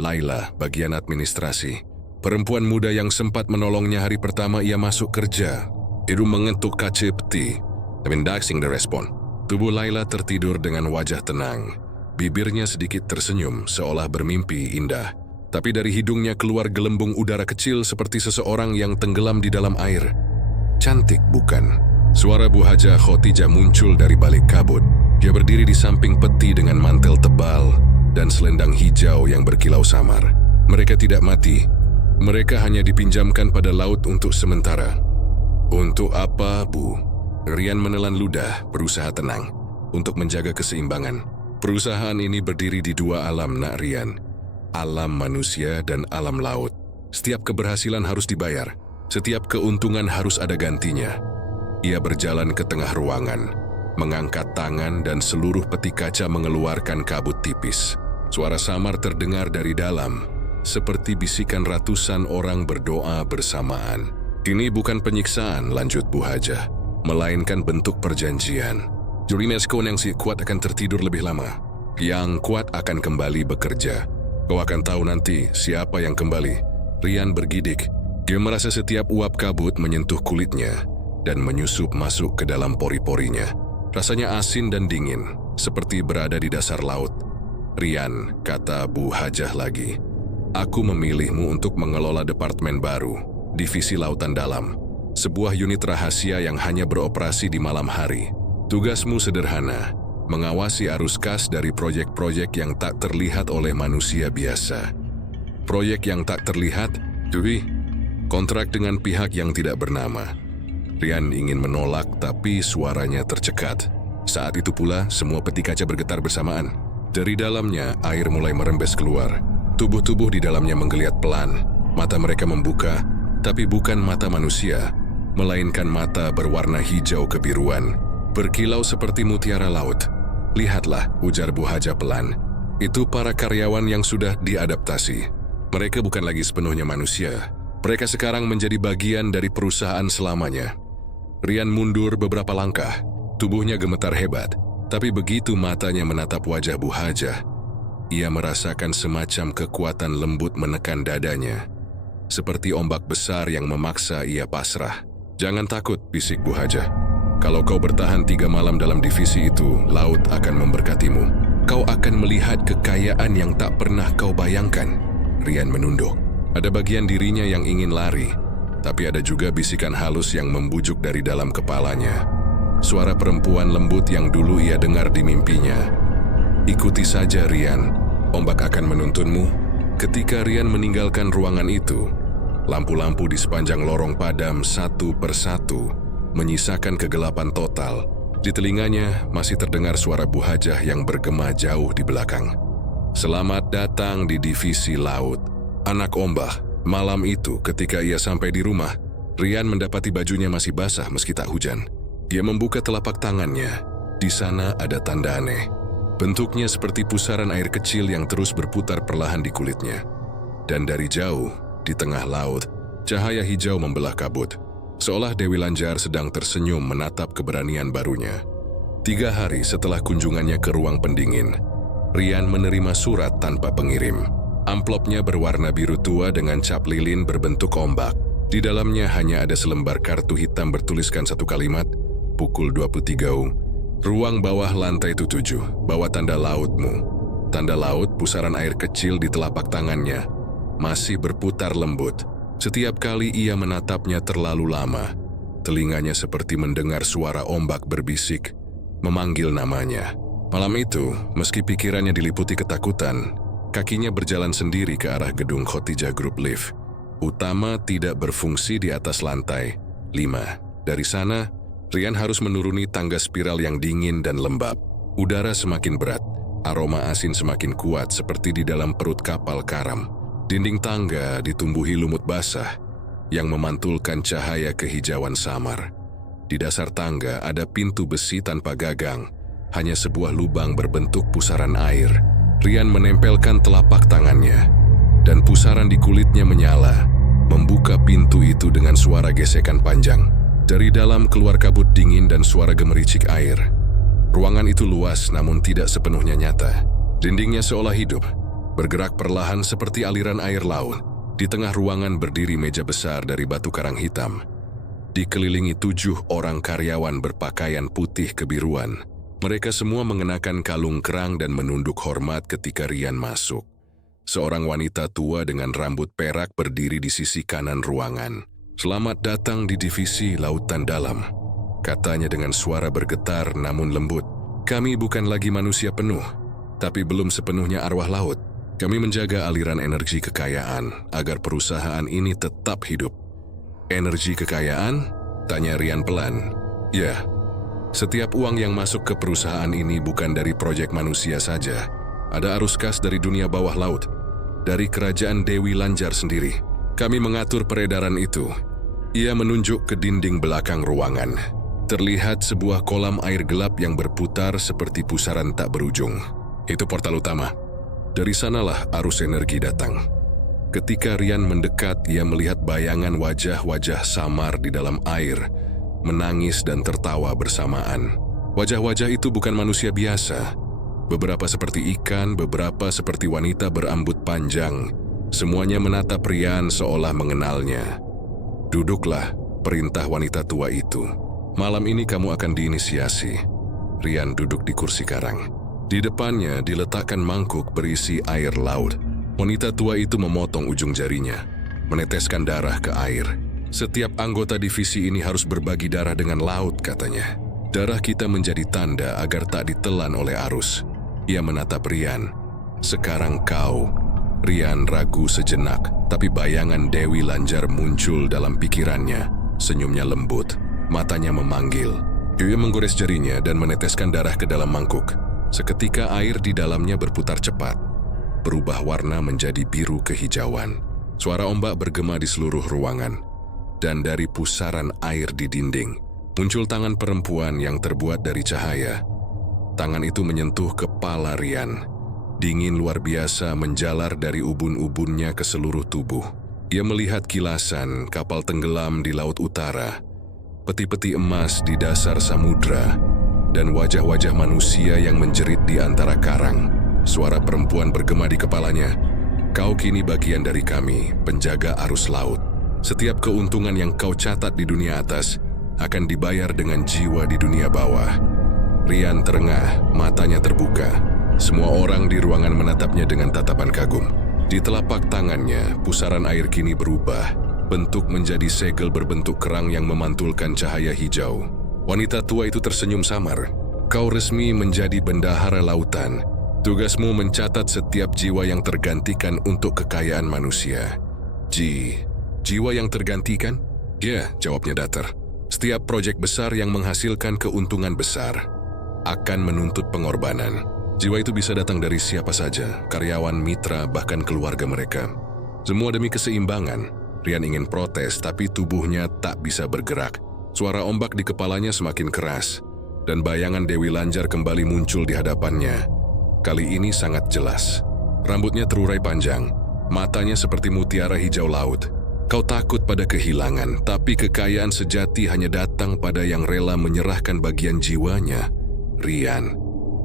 Laila, bagian administrasi. Perempuan muda yang sempat menolongnya hari pertama ia masuk kerja. Itu mengetuk kaca peti. Mendaksing direspon. Tubuh Laila tertidur dengan wajah tenang. Bibirnya sedikit tersenyum, seolah bermimpi indah. Tapi dari hidungnya keluar gelembung udara kecil seperti seseorang yang tenggelam di dalam air. Cantik bukan? Suara Bu Haja Khotijah muncul dari balik kabut. Dia berdiri di samping peti dengan mantel tebal dan selendang hijau yang berkilau samar. Mereka tidak mati. Mereka hanya dipinjamkan pada laut untuk sementara. "Untuk apa, Bu?" Ryan menelan ludah, berusaha tenang untuk menjaga keseimbangan. "Perusahaan ini berdiri di dua alam, Nak Ryan. Alam manusia dan alam laut. Setiap keberhasilan harus dibayar. Setiap keuntungan harus ada gantinya." Ia berjalan ke tengah ruangan, mengangkat tangan dan seluruh peti kaca mengeluarkan kabut tipis. Suara samar terdengar dari dalam, seperti bisikan ratusan orang berdoa bersamaan. "Ini bukan penyiksaan," lanjut Bu Haja, "melainkan bentuk perjanjian. Jurimesko yang si kuat akan tertidur lebih lama. Yang kuat akan kembali bekerja. Kau akan tahu nanti siapa yang kembali." Ryan bergidik. Dia merasa setiap uap kabut menyentuh kulitnya dan menyusup masuk ke dalam pori-porinya. Rasanya asin dan dingin, seperti berada di dasar laut. "Ryan," kata Bu Hajah lagi, "aku memilihmu untuk mengelola departemen baru, Divisi Lautan Dalam, sebuah unit rahasia yang hanya beroperasi di malam hari. Tugasmu sederhana, mengawasi arus kas dari proyek-proyek yang tak terlihat oleh manusia biasa." Proyek yang tak terlihat? Cuy, kontrak dengan pihak yang tidak bernama. Ryan ingin menolak, tapi suaranya tercekat. Saat itu pula, semua peti kaca bergetar bersamaan. Dari dalamnya, air mulai merembes keluar. Tubuh-tubuh di dalamnya menggeliat pelan. Mata mereka membuka, tapi bukan mata manusia, melainkan mata berwarna hijau kebiruan, berkilau seperti mutiara laut. "Lihatlah," ujar Bu Haja pelan. "Itu para karyawan yang sudah diadaptasi. Mereka bukan lagi sepenuhnya manusia. Mereka sekarang menjadi bagian dari perusahaan selamanya." Ryan mundur beberapa langkah. Tubuhnya gemetar hebat, tapi begitu matanya menatap wajah Bu Hajah, ia merasakan semacam kekuatan lembut menekan dadanya, seperti ombak besar yang memaksa ia pasrah. "Jangan takut," bisik Bu Hajah. "Kalau kau bertahan 3 malam dalam divisi itu, laut akan memberkatimu. Kau akan melihat kekayaan yang tak pernah kau bayangkan." Rian menunduk. Ada bagian dirinya yang ingin lari, tapi ada juga bisikan halus yang membujuk dari dalam kepalanya. Suara perempuan lembut yang dulu ia dengar di mimpinya. "Ikuti saja, Rian. Ombak akan menuntunmu." Ketika Rian meninggalkan ruangan itu, lampu-lampu di sepanjang lorong padam satu persatu, menyisakan kegelapan total. Di telinganya masih terdengar suara Bu Hajah yang bergema jauh di belakang. "Selamat datang di divisi laut, anak ombak." Malam itu ketika ia sampai di rumah, Rian mendapati bajunya masih basah meski tak hujan. Dia membuka telapak tangannya. Di sana ada tanda aneh. Bentuknya seperti pusaran air kecil yang terus berputar perlahan di kulitnya. Dan dari jauh, di tengah laut, cahaya hijau membelah kabut. Seolah Dewi Lanjar sedang tersenyum menatap keberanian barunya. 3 hari setelah kunjungannya ke ruang pendingin, Rian menerima surat tanpa pengirim. Amplopnya berwarna biru tua dengan cap lilin berbentuk ombak. Di dalamnya hanya ada selembar kartu hitam bertuliskan satu kalimat, "Pukul 23 ruang bawah lantai 7, bawa tanda lautmu." Tanda laut, pusaran air kecil di telapak tangannya, masih berputar lembut. Setiap kali ia menatapnya terlalu lama, telinganya seperti mendengar suara ombak berbisik, memanggil namanya. Malam itu, meski pikirannya diliputi ketakutan, kakinya berjalan sendiri ke arah gedung Khotijah Group Lift. Utama tidak berfungsi di atas lantai 5. Dari sana, Rian harus menuruni tangga spiral yang dingin dan lembab. Udara semakin berat, aroma asin semakin kuat seperti di dalam perut kapal karam. Dinding tangga ditumbuhi lumut basah yang memantulkan cahaya kehijauan samar. Di dasar tangga ada pintu besi tanpa gagang, hanya sebuah lubang berbentuk pusaran air. Rian menempelkan telapak tangannya, dan pusaran di kulitnya menyala, membuka pintu itu dengan suara gesekan panjang. Dari dalam keluar kabut dingin dan suara gemericik air. Ruangan itu luas namun tidak sepenuhnya nyata. Dindingnya seolah hidup, bergerak perlahan seperti aliran air laut. Di tengah ruangan berdiri meja besar dari batu karang hitam. Dikelilingi 7 orang karyawan berpakaian putih kebiruan. Mereka semua mengenakan kalung kerang dan menunduk hormat ketika Rian masuk. Seorang wanita tua dengan rambut perak berdiri di sisi kanan ruangan. "Selamat datang di divisi lautan dalam," katanya dengan suara bergetar namun lembut. "Kami bukan lagi manusia penuh, tapi belum sepenuhnya arwah laut. Kami menjaga aliran energi kekayaan agar perusahaan ini tetap hidup." "Energi kekayaan?" tanya Rian pelan. "Ya, setiap uang yang masuk ke perusahaan ini bukan dari proyek manusia saja. Ada arus kas dari dunia bawah laut, dari kerajaan Dewi Lanjar sendiri. Kami mengatur peredaran itu." Ia menunjuk ke dinding belakang ruangan. Terlihat sebuah kolam air gelap yang berputar seperti pusaran tak berujung. "Itu portal utama. Dari sanalah arus energi datang." Ketika Rian mendekat, ia melihat bayangan wajah-wajah samar di dalam air, menangis dan tertawa bersamaan. Wajah-wajah itu bukan manusia biasa. Beberapa seperti ikan, beberapa seperti wanita berambut panjang. Semuanya menatap Rian seolah mengenalnya. "Duduklah," perintah wanita tua itu. "Malam ini kamu akan diinisiasi." Rian duduk di kursi karang. Di depannya diletakkan mangkuk berisi air laut. Wanita tua itu memotong ujung jarinya, meneteskan darah ke air. "Setiap anggota divisi ini harus berbagi darah dengan laut," katanya. "Darah kita menjadi tanda agar tak ditelan oleh arus." Ia menatap Rian. "Sekarang kau." Rian ragu sejenak, tapi bayangan Dewi Lanjar muncul dalam pikirannya. Senyumnya lembut, matanya memanggil. Ia menggores jarinya dan meneteskan darah ke dalam mangkuk. Seketika air di dalamnya berputar cepat, berubah warna menjadi biru kehijauan. Suara ombak bergema di seluruh ruangan. Dan dari pusaran air di dinding, muncul tangan perempuan yang terbuat dari cahaya. Tangan itu menyentuh kepala Rian. Dingin luar biasa menjalar dari ubun-ubunnya ke seluruh tubuh. Ia melihat kilasan kapal tenggelam di laut utara, peti-peti emas di dasar samudra, dan wajah-wajah manusia yang menjerit di antara karang. Suara perempuan bergema di kepalanya. Kau kini bagian dari kami, penjaga arus laut. Setiap keuntungan yang kau catat di dunia atas akan dibayar dengan jiwa di dunia bawah. Rian terengah, matanya terbuka. Semua orang di ruangan menatapnya dengan tatapan kagum. Di telapak tangannya, pusaran air kini berubah, bentuk menjadi segel berbentuk kerang yang memantulkan cahaya hijau. Wanita tua itu tersenyum samar. Kau resmi menjadi bendahara lautan. Tugasmu mencatat setiap jiwa yang tergantikan untuk kekayaan manusia. Jiwa yang tergantikan? Ya, jawabnya datar. Setiap proyek besar yang menghasilkan keuntungan besar akan menuntut pengorbanan. Jiwa itu bisa datang dari siapa saja, karyawan, mitra, bahkan keluarga mereka. Semua demi keseimbangan. Rian ingin protes, tapi tubuhnya tak bisa bergerak. Suara ombak di kepalanya semakin keras, dan bayangan Dewi Lanjar kembali muncul di hadapannya. Kali ini sangat jelas. Rambutnya terurai panjang, matanya seperti mutiara hijau laut. Kau takut pada kehilangan, tapi kekayaan sejati hanya datang pada yang rela menyerahkan bagian jiwanya. Rian.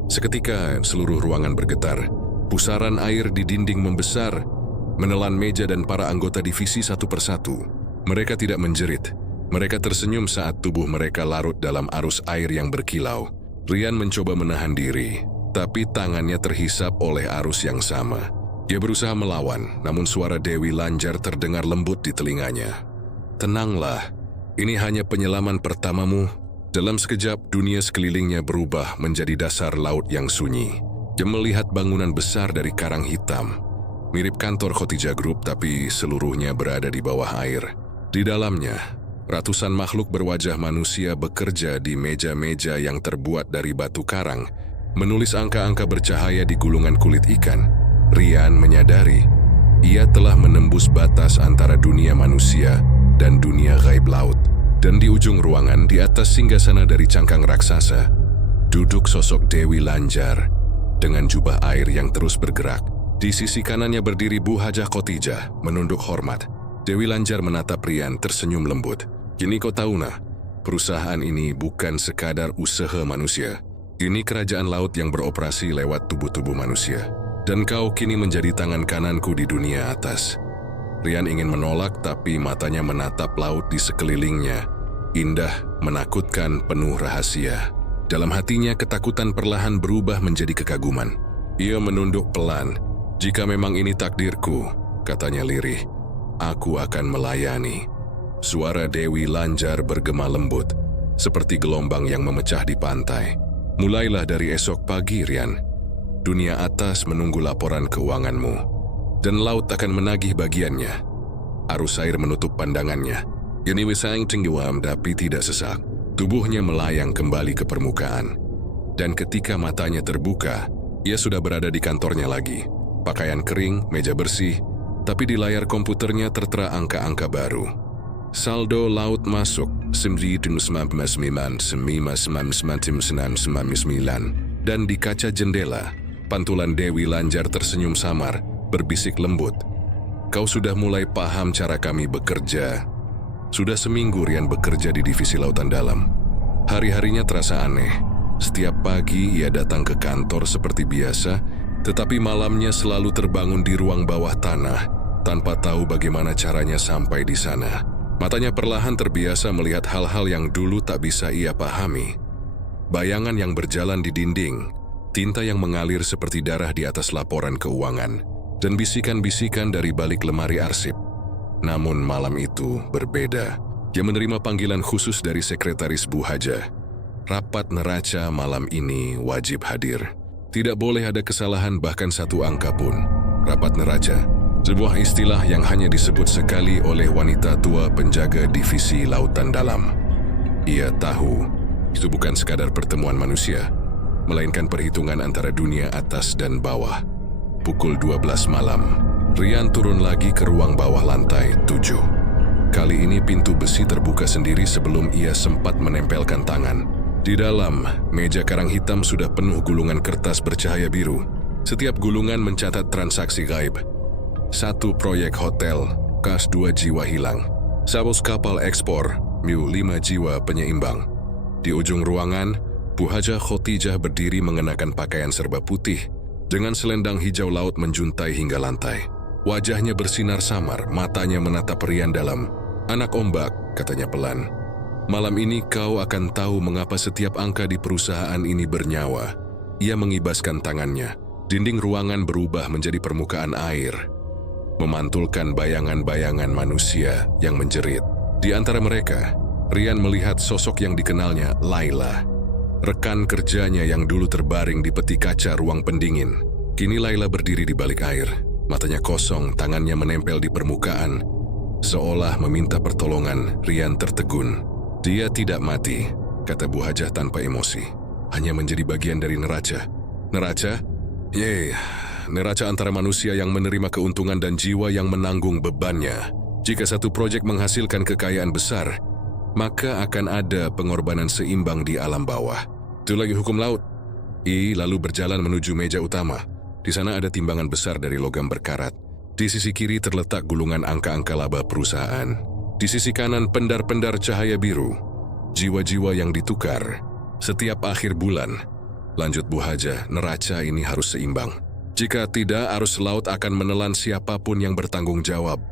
Seketika seluruh ruangan bergetar. Pusaran air di dinding membesar, menelan meja dan para anggota divisi satu persatu. Mereka tidak menjerit. Mereka tersenyum saat tubuh mereka larut dalam arus air yang berkilau. Rian mencoba menahan diri, tapi tangannya terhisap oleh arus yang sama. Dia berusaha melawan, namun suara Dewi Lanjar terdengar lembut di telinganya. Tenanglah, ini hanya penyelaman pertamamu. Dalam sekejap, dunia sekelilingnya berubah menjadi dasar laut yang sunyi. Dia melihat bangunan besar dari karang hitam. Mirip kantor Khotijah Group, tapi seluruhnya berada di bawah air. Di dalamnya, ratusan makhluk berwajah manusia bekerja di meja-meja yang terbuat dari batu karang, menulis angka-angka bercahaya di gulungan kulit ikan. Rian menyadari, ia telah menembus batas antara dunia manusia dan dunia gaib laut. Dan di ujung ruangan, di atas singgasana dari cangkang raksasa, duduk sosok Dewi Lanjar dengan jubah air yang terus bergerak. Di sisi kanannya berdiri Bu Hajah Khotijah, menunduk hormat. Dewi Lanjar menatap Rian tersenyum lembut. Kini kau tahu nah, perusahaan ini bukan sekadar usaha manusia. Ini kerajaan laut yang beroperasi lewat tubuh-tubuh manusia. Dan kau kini menjadi tangan kananku di dunia atas. Rian ingin menolak, tapi matanya menatap laut di sekelilingnya. Indah, menakutkan, penuh rahasia. Dalam hatinya, ketakutan perlahan berubah menjadi kekaguman. Ia menunduk pelan. Jika memang ini takdirku, katanya lirih, aku akan melayani. Suara Dewi Lanjar bergema lembut, seperti gelombang yang memecah di pantai. Mulailah dari esok pagi, Rian. Dunia atas menunggu laporan keuanganmu, dan laut akan menagih bagiannya. Arus air menutup pandangannya. Ini wisang tenggelam tapi tidak sesak. Tubuhnya melayang kembali ke permukaan. Dan ketika matanya terbuka, ia sudah berada di kantornya lagi. Pakaian kering, meja bersih, tapi di layar komputernya tertera angka-angka baru. Saldo laut masuk 9,99,999. Dan di kaca jendela, pantulan Dewi Lanjar tersenyum samar, berbisik lembut. Kau sudah mulai paham cara kami bekerja. Sudah seminggu Rian bekerja di divisi lautan dalam. Hari-harinya terasa aneh. Setiap pagi ia datang ke kantor seperti biasa, tetapi malamnya selalu terbangun di ruang bawah tanah, tanpa tahu bagaimana caranya sampai di sana. Matanya perlahan terbiasa melihat hal-hal yang dulu tak bisa ia pahami. Bayangan yang berjalan di dinding, tinta yang mengalir seperti darah di atas laporan keuangan, dan bisikan-bisikan dari balik lemari arsip. Namun malam itu berbeda. Dia menerima panggilan khusus dari sekretaris Bu Hajah. Rapat neraca malam ini wajib hadir. Tidak boleh ada kesalahan bahkan satu angka pun. Rapat neraca, sebuah istilah yang hanya disebut sekali oleh wanita tua penjaga divisi lautan dalam. Ia tahu, itu bukan sekadar pertemuan manusia, melainkan perhitungan antara dunia atas dan bawah. Pukul 12 malam, Rian turun lagi ke ruang bawah lantai 7. Kali ini pintu besi terbuka sendiri sebelum ia sempat menempelkan tangan. Di dalam, meja karang hitam sudah penuh gulungan kertas bercahaya biru. Setiap gulungan mencatat transaksi gaib. 1 proyek hotel, kas 2 jiwa hilang. Sabos kapal ekspor, Miu 5 jiwa penyeimbang. Di ujung ruangan, Bu Hajah Khotijah berdiri mengenakan pakaian serba putih, dengan selendang hijau laut menjuntai hingga lantai. Wajahnya bersinar samar, matanya menatap Rian dalam. "Anak ombak," katanya pelan. "Malam ini kau akan tahu mengapa setiap angka di perusahaan ini bernyawa." Ia mengibaskan tangannya. Dinding ruangan berubah menjadi permukaan air, memantulkan bayangan-bayangan manusia yang menjerit. Di antara mereka, Rian melihat sosok yang dikenalnya, Laila. Rekan kerjanya yang dulu terbaring di peti kaca ruang pendingin. Kini Laila berdiri di balik air. Matanya kosong, tangannya menempel di permukaan. Seolah meminta pertolongan, Rian tertegun. "Dia tidak mati," kata Bu Hajah tanpa emosi. "Hanya menjadi bagian dari neraca." "Neraca?" Neraca antara manusia yang menerima keuntungan dan jiwa yang menanggung bebannya. Jika satu proyek menghasilkan kekayaan besar, maka akan ada pengorbanan seimbang di alam bawah. Itu lagi hukum laut. Lalu berjalan menuju meja utama. Di sana ada timbangan besar dari logam berkarat. Di sisi kiri terletak gulungan angka-angka laba perusahaan. Di sisi kanan pendar-pendar cahaya biru. Jiwa-jiwa yang ditukar. Setiap akhir bulan, lanjut Bu Hajah, neraca ini harus seimbang. Jika tidak, arus laut akan menelan siapapun yang bertanggung jawab.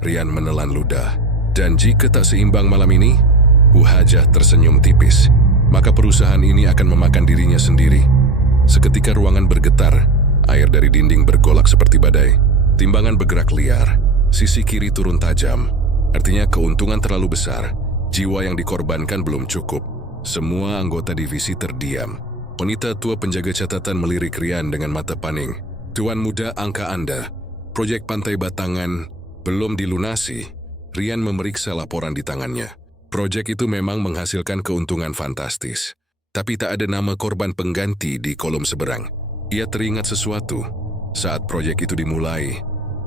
Rian menelan ludah. Dan jika tak seimbang malam ini, Bu Hajah tersenyum tipis. Maka perusahaan ini akan memakan dirinya sendiri. Seketika ruangan bergetar, air dari dinding bergolak seperti badai. Timbangan bergerak liar, sisi kiri turun tajam. Artinya keuntungan terlalu besar, jiwa yang dikorbankan belum cukup. Semua anggota divisi terdiam. Wanita tua penjaga catatan melirik Rian dengan mata paning. "Tuan muda, angka Anda. Proyek Pantai Batangan belum dilunasi." Rian memeriksa laporan di tangannya. Proyek itu memang menghasilkan keuntungan fantastis. Tapi tak ada nama korban pengganti di kolom seberang. Ia teringat sesuatu. Saat proyek itu dimulai,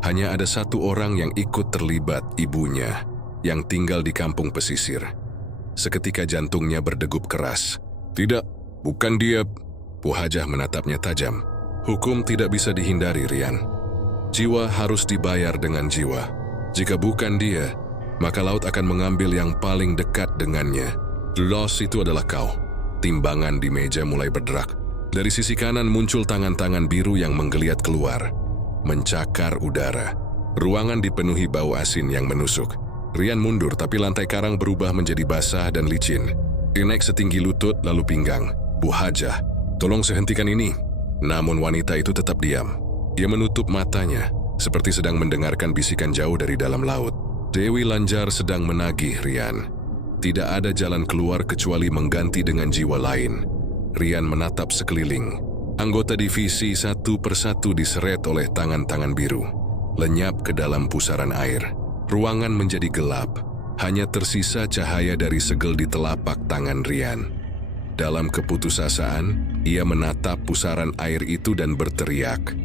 hanya ada satu orang yang ikut terlibat, ibunya, yang tinggal di kampung pesisir. Seketika jantungnya berdegup keras. "Tidak. Bukan dia." Bu Hajah menatapnya tajam. "Hukum tidak bisa dihindari, Rian. Jiwa harus dibayar dengan jiwa. Jika bukan dia, maka laut akan mengambil yang paling dekat dengannya. Loss itu adalah kau." Timbangan di meja mulai berderak. Dari sisi kanan muncul tangan-tangan biru yang menggeliat keluar, mencakar udara. Ruangan dipenuhi bau asin yang menusuk. Rian mundur, tapi lantai karang berubah menjadi basah dan licin. Naik setinggi lutut lalu pinggang. "Bu Hajah, tolong sehentikan ini." Namun wanita itu tetap diam. Dia menutup matanya, seperti sedang mendengarkan bisikan jauh dari dalam laut. Dewi Lanjar sedang menagih Rian. Tidak ada jalan keluar kecuali mengganti dengan jiwa lain. Rian menatap sekeliling. Anggota divisi satu persatu diseret oleh tangan-tangan biru, lenyap ke dalam pusaran air. Ruangan menjadi gelap, hanya tersisa cahaya dari segel di telapak tangan Rian. Dalam keputusasaan, ia menatap pusaran air itu dan berteriak,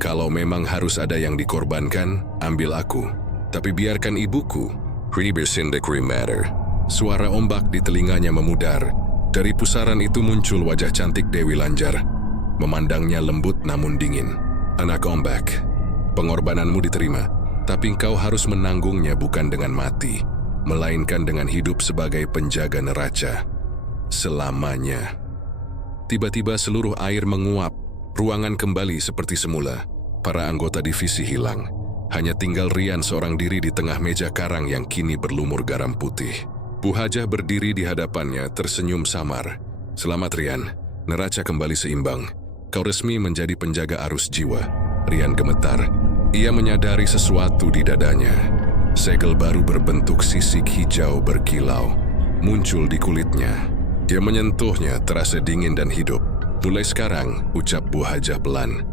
"Kalau memang harus ada yang dikorbankan, ambil aku. Tapi biarkan ibuku." Matter. Suara ombak di telinganya memudar. Dari pusaran itu muncul wajah cantik Dewi Lanjar. Memandangnya lembut namun dingin. "Anak ombak, pengorbananmu diterima. Tapi engkau harus menanggungnya bukan dengan mati, melainkan dengan hidup sebagai penjaga neraca. Selamanya." Tiba-tiba seluruh air menguap. Ruangan kembali seperti semula. Para anggota divisi hilang. Hanya tinggal Rian seorang diri di tengah meja karang yang kini berlumur garam putih. Bu Hajah berdiri di hadapannya tersenyum samar. "Selamat Rian, neraca kembali seimbang. Kau resmi menjadi penjaga arus jiwa." Rian gemetar. Ia menyadari sesuatu di dadanya. Segel baru berbentuk sisik hijau berkilau muncul di kulitnya. Dia menyentuhnya, terasa dingin dan hidup. "Mulai sekarang," ucap Bu Hajah pelan,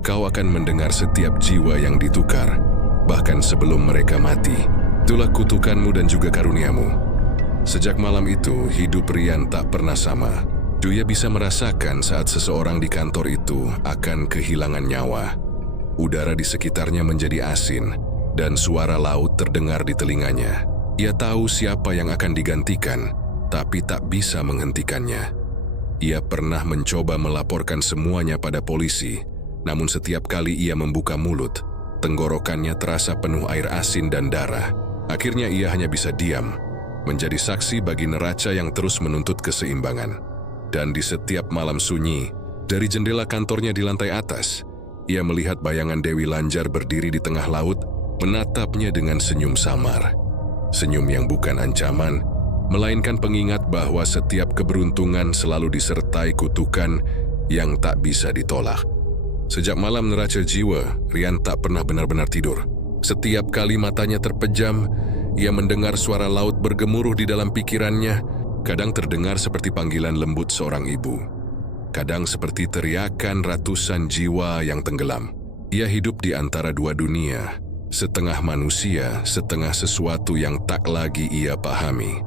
"kau akan mendengar setiap jiwa yang ditukar, bahkan sebelum mereka mati. Itulah kutukanmu dan juga karuniamu." Sejak malam itu, hidup Rian tak pernah sama. Dia bisa merasakan saat seseorang di kantor itu akan kehilangan nyawa. Udara di sekitarnya menjadi asin, dan suara laut terdengar di telinganya. Ia tahu siapa yang akan digantikan, tapi tak bisa menghentikannya. Ia pernah mencoba melaporkan semuanya pada polisi, namun setiap kali ia membuka mulut, tenggorokannya terasa penuh air asin dan darah. Akhirnya ia hanya bisa diam, menjadi saksi bagi neraca yang terus menuntut keseimbangan. Dan di setiap malam sunyi, dari jendela kantornya di lantai atas, ia melihat bayangan Dewi Lanjar berdiri di tengah laut, menatapnya dengan senyum samar. Senyum yang bukan ancaman, melainkan pengingat bahwa setiap keberuntungan selalu disertai kutukan yang tak bisa ditolak. Sejak malam neraca jiwa, Rian tak pernah benar-benar tidur. Setiap kali matanya terpejam, ia mendengar suara laut bergemuruh di dalam pikirannya, kadang terdengar seperti panggilan lembut seorang ibu, kadang seperti teriakan ratusan jiwa yang tenggelam. Ia hidup di antara dua dunia, setengah manusia, setengah sesuatu yang tak lagi ia pahami.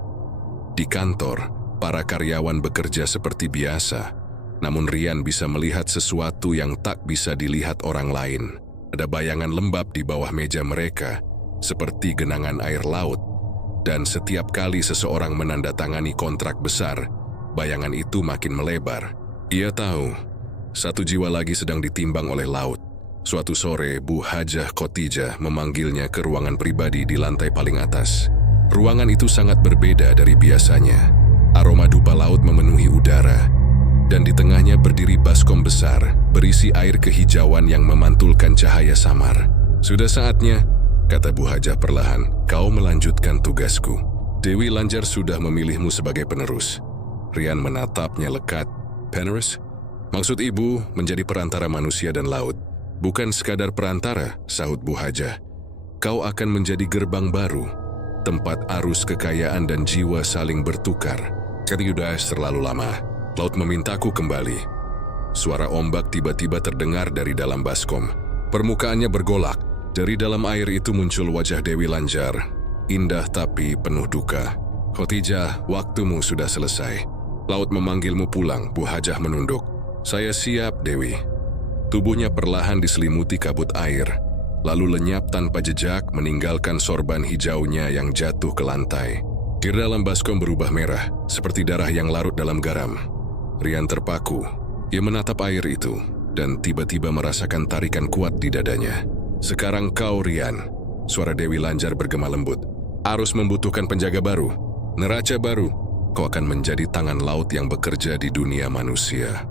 Di kantor, para karyawan bekerja seperti biasa, namun Rian bisa melihat sesuatu yang tak bisa dilihat orang lain. Ada bayangan lembab di bawah meja mereka, seperti genangan air laut, dan setiap kali seseorang menandatangani kontrak besar, bayangan itu makin melebar. Ia tahu, satu jiwa lagi sedang ditimbang oleh laut. Suatu sore, Bu Hajah Khotijah memanggilnya ke ruangan pribadi di lantai paling atas. Ruangan itu sangat berbeda dari biasanya. Aroma dupa laut memenuhi udara, dan di tengahnya berdiri baskom besar, berisi air kehijauan yang memantulkan cahaya samar. "Sudah saatnya," kata Bu Hajah perlahan, "kau melanjutkan tugasku. Dewi Lanjar sudah memilihmu sebagai penerus." Rian menatapnya lekat. "Penerus? Maksud ibu menjadi perantara manusia dan laut." "Bukan sekadar perantara," sahut Bu Hajah. "Kau akan menjadi gerbang baru, tempat arus kekayaan dan jiwa saling bertukar." Sudah terlalu lama. Laut memintaku kembali. Suara ombak tiba-tiba terdengar dari dalam baskom. Permukaannya bergolak. Dari dalam air itu muncul wajah Dewi Lanjar, indah tapi penuh duka. "Khotijah, waktumu sudah selesai. Laut memanggilmu pulang." Bu Hajah menunduk. "Saya siap, Dewi." Tubuhnya perlahan diselimuti kabut air, lalu lenyap tanpa jejak meninggalkan sorban hijaunya yang jatuh ke lantai. Air dalam baskom berubah merah, seperti darah yang larut dalam garam. Rian terpaku. Ia menatap air itu, dan tiba-tiba merasakan tarikan kuat di dadanya. "Sekarang kau, Rian," suara Dewi Lanjar bergema lembut. "Arus membutuhkan penjaga baru, neraca baru. Kau akan menjadi tangan laut yang bekerja di dunia manusia."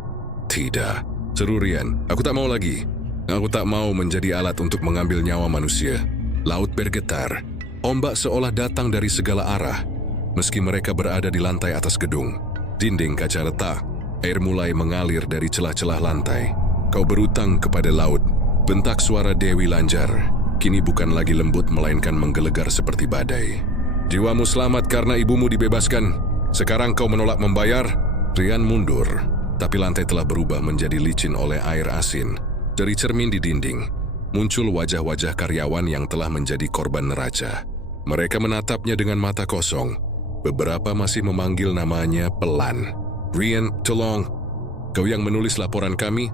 "Tidak," seru Rian. "Aku tak mau lagi. Aku tak mau menjadi alat untuk mengambil nyawa manusia." Laut bergetar. Ombak seolah datang dari segala arah. Meski mereka berada di lantai atas gedung, dinding kaca retak, air mulai mengalir dari celah-celah lantai. "Kau berutang kepada laut," bentak suara Dewi Lanjar. Kini bukan lagi lembut melainkan menggelegar seperti badai. "Jiwamu selamat karena ibumu dibebaskan. Sekarang kau menolak membayar?" Rian mundur, tapi lantai telah berubah menjadi licin oleh air asin. Dari cermin di dinding, muncul wajah-wajah karyawan yang telah menjadi korban neraca. Mereka menatapnya dengan mata kosong. Beberapa masih memanggil namanya pelan. "Rian, tolong. Kau yang menulis laporan kami?"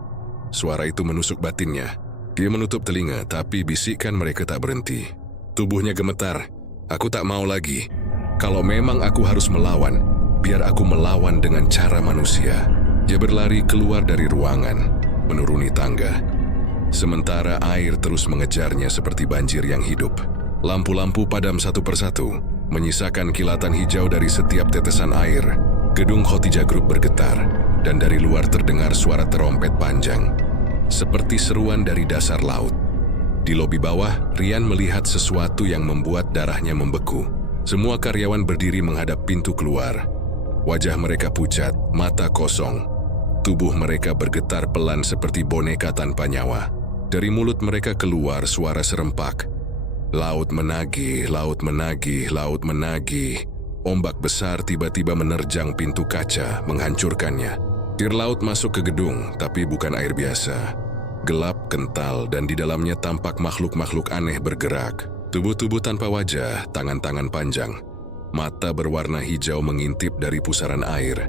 Suara itu menusuk batinnya. Dia menutup telinga, tapi bisikan mereka tak berhenti. Tubuhnya gemetar. "Aku tak mau lagi. Kalau memang aku harus melawan, biar aku melawan dengan cara manusia." Dia berlari keluar dari ruangan, menuruni tangga. Sementara air terus mengejarnya seperti banjir yang hidup. Lampu-lampu padam satu persatu, menyisakan kilatan hijau dari setiap tetesan air. Gedung Khotijah Group bergetar, dan dari luar terdengar suara terompet panjang, seperti seruan dari dasar laut. Di lobi bawah, Rian melihat sesuatu yang membuat darahnya membeku. Semua karyawan berdiri menghadap pintu keluar. Wajah mereka pucat, mata kosong. Tubuh mereka bergetar pelan seperti boneka tanpa nyawa. Dari mulut mereka keluar suara serempak. "Laut menagih, laut menagih, laut menagih." Ombak besar tiba-tiba menerjang pintu kaca, menghancurkannya. Air laut masuk ke gedung, tapi bukan air biasa. Gelap, kental, dan di dalamnya tampak makhluk-makhluk aneh bergerak. Tubuh-tubuh tanpa wajah, tangan-tangan panjang. Mata berwarna hijau mengintip dari pusaran air.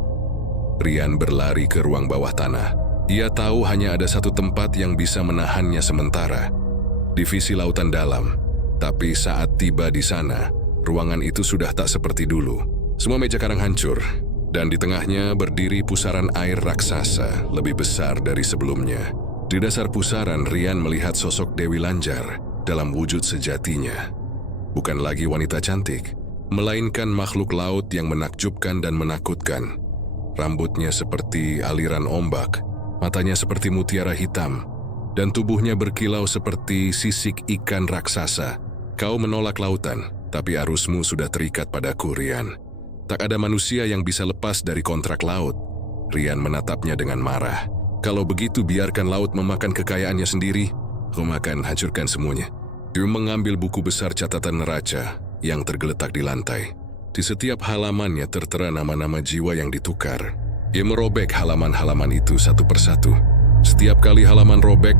Rian berlari ke ruang bawah tanah. Ia tahu hanya ada satu tempat yang bisa menahannya sementara. Divisi Lautan Dalam. Tapi saat tiba di sana, ruangan itu sudah tak seperti dulu. Semua meja karang hancur, dan di tengahnya berdiri pusaran air raksasa lebih besar dari sebelumnya. Di dasar pusaran, Rian melihat sosok Dewi Lanjar dalam wujud sejatinya. Bukan lagi wanita cantik, melainkan makhluk laut yang menakjubkan dan menakutkan. Rambutnya seperti aliran ombak, matanya seperti mutiara hitam, dan tubuhnya berkilau seperti sisik ikan raksasa. Kau menolak lautan, tapi arusmu sudah terikat padaku, Rian. Tak ada manusia yang bisa lepas dari kontrak laut. Rian menatapnya dengan marah. Kalau begitu biarkan laut memakan kekayaannya sendiri. Aku akan hancurkan semuanya. Dia mengambil buku besar catatan neraca yang tergeletak di lantai. Di setiap halamannya tertera nama-nama jiwa yang ditukar. Ia merobek halaman-halaman itu satu persatu. Setiap kali halaman robek,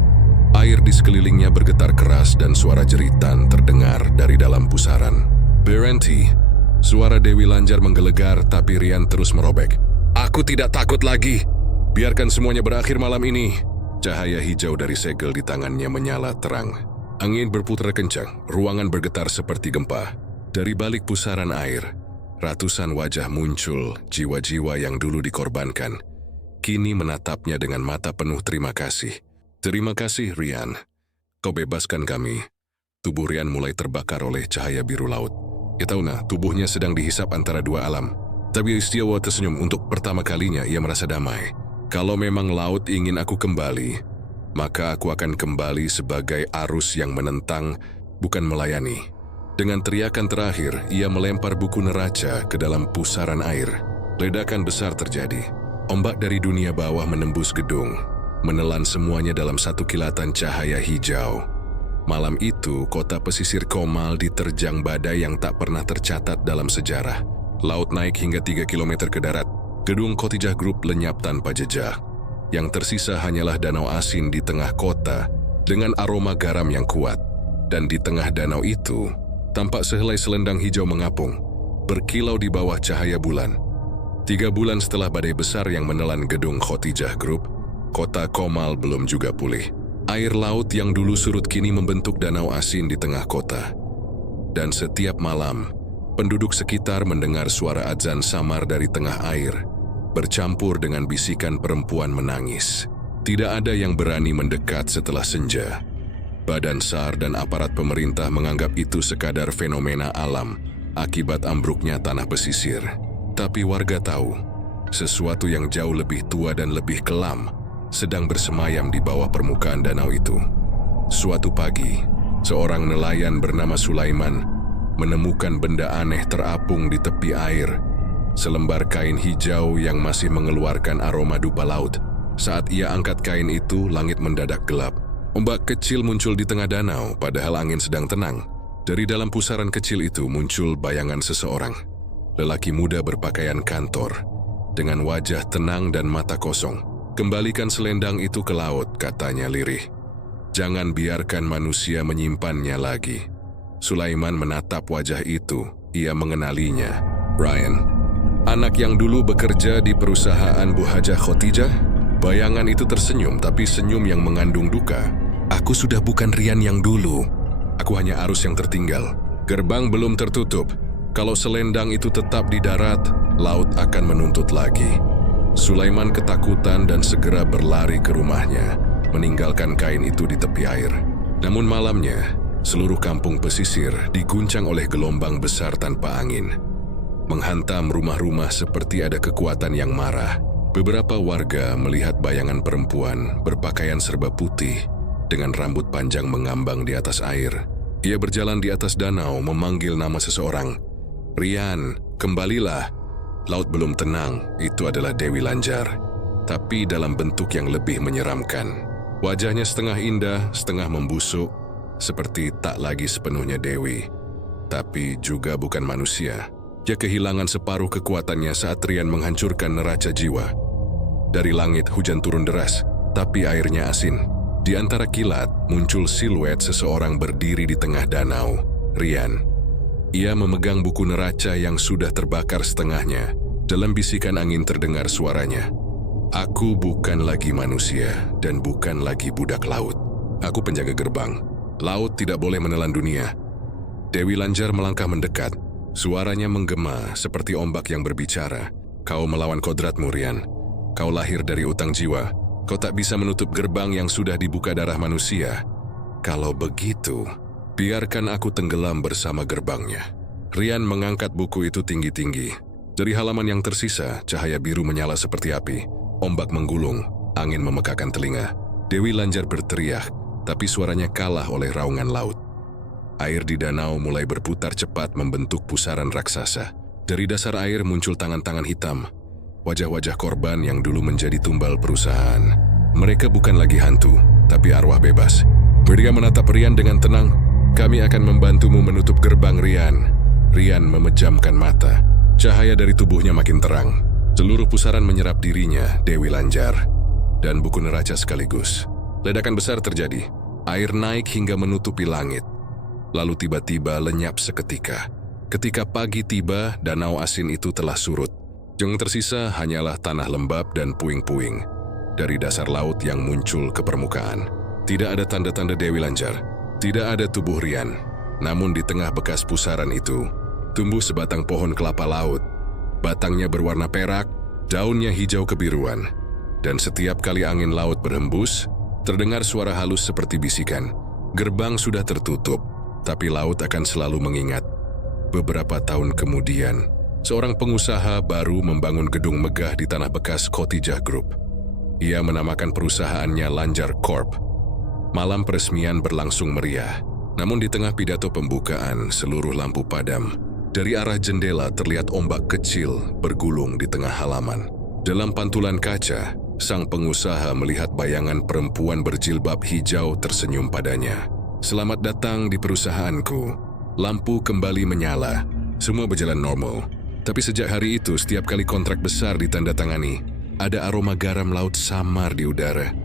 air di sekelilingnya bergetar keras dan suara jeritan terdengar dari dalam pusaran. "Berhenti!" Suara Dewi Lanjar menggelegar, tapi Rian terus merobek. "Aku tidak takut lagi. Biarkan semuanya berakhir malam ini." Cahaya hijau dari segel di tangannya menyala terang. Angin berputar kencang, ruangan bergetar seperti gempa. Dari balik pusaran air, ratusan wajah muncul, jiwa-jiwa yang dulu dikorbankan. Kini menatapnya dengan mata penuh terima kasih. "Terima kasih, Rian. Kau bebaskan kami." Tubuh Rian mulai terbakar oleh cahaya biru laut. Ia tahu tubuhnya sedang dihisap antara dua alam. Tapi Istiawa tersenyum. Untuk pertama kalinya ia merasa damai. Kalau memang laut ingin aku kembali, maka aku akan kembali sebagai arus yang menentang, bukan melayani. Dengan teriakan terakhir, ia melempar buku neraca ke dalam pusaran air. Ledakan besar terjadi. Ombak dari dunia bawah menembus gedung, menelan semuanya dalam satu kilatan cahaya hijau. Malam itu, kota pesisir Komal diterjang badai yang tak pernah tercatat dalam sejarah. Laut naik hingga 3 kilometer ke darat. Gedung Khotijah Group lenyap tanpa jejak. Yang tersisa hanyalah danau asin di tengah kota dengan aroma garam yang kuat. Dan di tengah danau itu, tampak sehelai selendang hijau mengapung, berkilau di bawah cahaya bulan. 3 bulan setelah badai besar yang menelan gedung Khotijah Group, kota Komal belum juga pulih. Air laut yang dulu surut kini membentuk danau asin di tengah kota. Dan setiap malam, penduduk sekitar mendengar suara adzan samar dari tengah air, bercampur dengan bisikan perempuan menangis. Tidak ada yang berani mendekat setelah senja. Badan SAR dan aparat pemerintah menganggap itu sekadar fenomena alam akibat ambruknya tanah pesisir. Tapi warga tahu, sesuatu yang jauh lebih tua dan lebih kelam sedang bersemayam di bawah permukaan danau itu. Suatu pagi, seorang nelayan bernama Sulaiman menemukan benda aneh terapung di tepi air. Selembar kain hijau yang masih mengeluarkan aroma dupa laut. Saat ia angkat kain itu, langit mendadak gelap. Ombak kecil muncul di tengah danau, padahal angin sedang tenang. Dari dalam pusaran kecil itu muncul bayangan seseorang. Lelaki muda berpakaian kantor, dengan wajah tenang dan mata kosong. "Kembalikan selendang itu ke laut," katanya lirih. "Jangan biarkan manusia menyimpannya lagi." Sulaiman menatap wajah itu. Ia mengenalinya. Brian, anak yang dulu bekerja di perusahaan Bu Hajah Khotijah. Bayangan itu tersenyum, tapi senyum yang mengandung duka. "Aku sudah bukan Rian yang dulu. Aku hanya arus yang tertinggal. Gerbang belum tertutup. Kalau selendang itu tetap di darat, laut akan menuntut lagi." Sulaiman ketakutan dan segera berlari ke rumahnya, meninggalkan kain itu di tepi air. Namun malamnya, seluruh kampung pesisir diguncang oleh gelombang besar tanpa angin. Menghantam rumah-rumah seperti ada kekuatan yang marah. Beberapa warga melihat bayangan perempuan berpakaian serba putih dengan rambut panjang mengambang di atas air. Ia berjalan di atas danau memanggil nama seseorang. "Rian, kembalilah." Laut belum tenang, itu adalah Dewi Lanjar. Tapi dalam bentuk yang lebih menyeramkan. Wajahnya setengah indah, setengah membusuk, seperti tak lagi sepenuhnya Dewi. Tapi juga bukan manusia. Dia kehilangan separuh kekuatannya saat Rian menghancurkan neraca jiwa. Dari langit hujan turun deras, tapi airnya asin. Di antara kilat muncul siluet seseorang berdiri di tengah danau. Rian. Ia memegang buku neraca yang sudah terbakar setengahnya. Dalam bisikan angin terdengar suaranya. "Aku bukan lagi manusia dan bukan lagi budak laut. Aku penjaga gerbang. Laut tidak boleh menelan dunia." Dewi Lanjar melangkah mendekat. Suaranya menggema seperti ombak yang berbicara. "Kau melawan kodratmu, Rian. Kau lahir dari utang jiwa. Kau tak bisa menutup gerbang yang sudah dibuka darah manusia. Kalau begitu, biarkan aku tenggelam bersama gerbangnya." Rian mengangkat buku itu tinggi-tinggi. Dari halaman yang tersisa, cahaya biru menyala seperti api. Ombak menggulung, angin memekakan telinga. Dewi Lanjar berteriak, tapi suaranya kalah oleh raungan laut. Air di danau mulai berputar cepat membentuk pusaran raksasa. Dari dasar air muncul tangan-tangan hitam. Wajah-wajah korban yang dulu menjadi tumbal perusahaan. Mereka bukan lagi hantu, tapi arwah bebas. Mereka menatap Rian dengan tenang. Kami akan membantumu menutup gerbang, Rian. Rian memejamkan mata. Cahaya dari tubuhnya makin terang. Seluruh pusaran menyerap dirinya, Dewi Lanjar, dan buku neraca sekaligus. Ledakan besar terjadi. Air naik hingga menutupi langit. Lalu tiba-tiba lenyap seketika. Ketika pagi tiba, danau asin itu telah surut. Yang tersisa hanyalah tanah lembab dan puing-puing dari dasar laut yang muncul ke permukaan. Tidak ada tanda-tanda Dewi Lanjar. Tidak ada tubuh Rian. Namun di tengah bekas pusaran itu, tumbuh sebatang pohon kelapa laut. Batangnya berwarna perak, daunnya hijau kebiruan. Dan setiap kali angin laut berhembus, terdengar suara halus seperti bisikan. Gerbang sudah tertutup, tapi laut akan selalu mengingat. Beberapa tahun kemudian, seorang pengusaha baru membangun gedung megah di tanah bekas Khotijah Group. Ia menamakan perusahaannya Lanjar Corp. Malam peresmian berlangsung meriah. Namun di tengah pidato pembukaan, seluruh lampu padam. Dari arah jendela terlihat ombak kecil bergulung di tengah halaman. Dalam pantulan kaca, sang pengusaha melihat bayangan perempuan berjilbab hijau tersenyum padanya. Selamat datang di perusahaanku. Lampu kembali menyala. Semua berjalan normal. Tapi sejak hari itu, setiap kali kontrak besar ditandatangani, ada aroma garam laut samar di udara.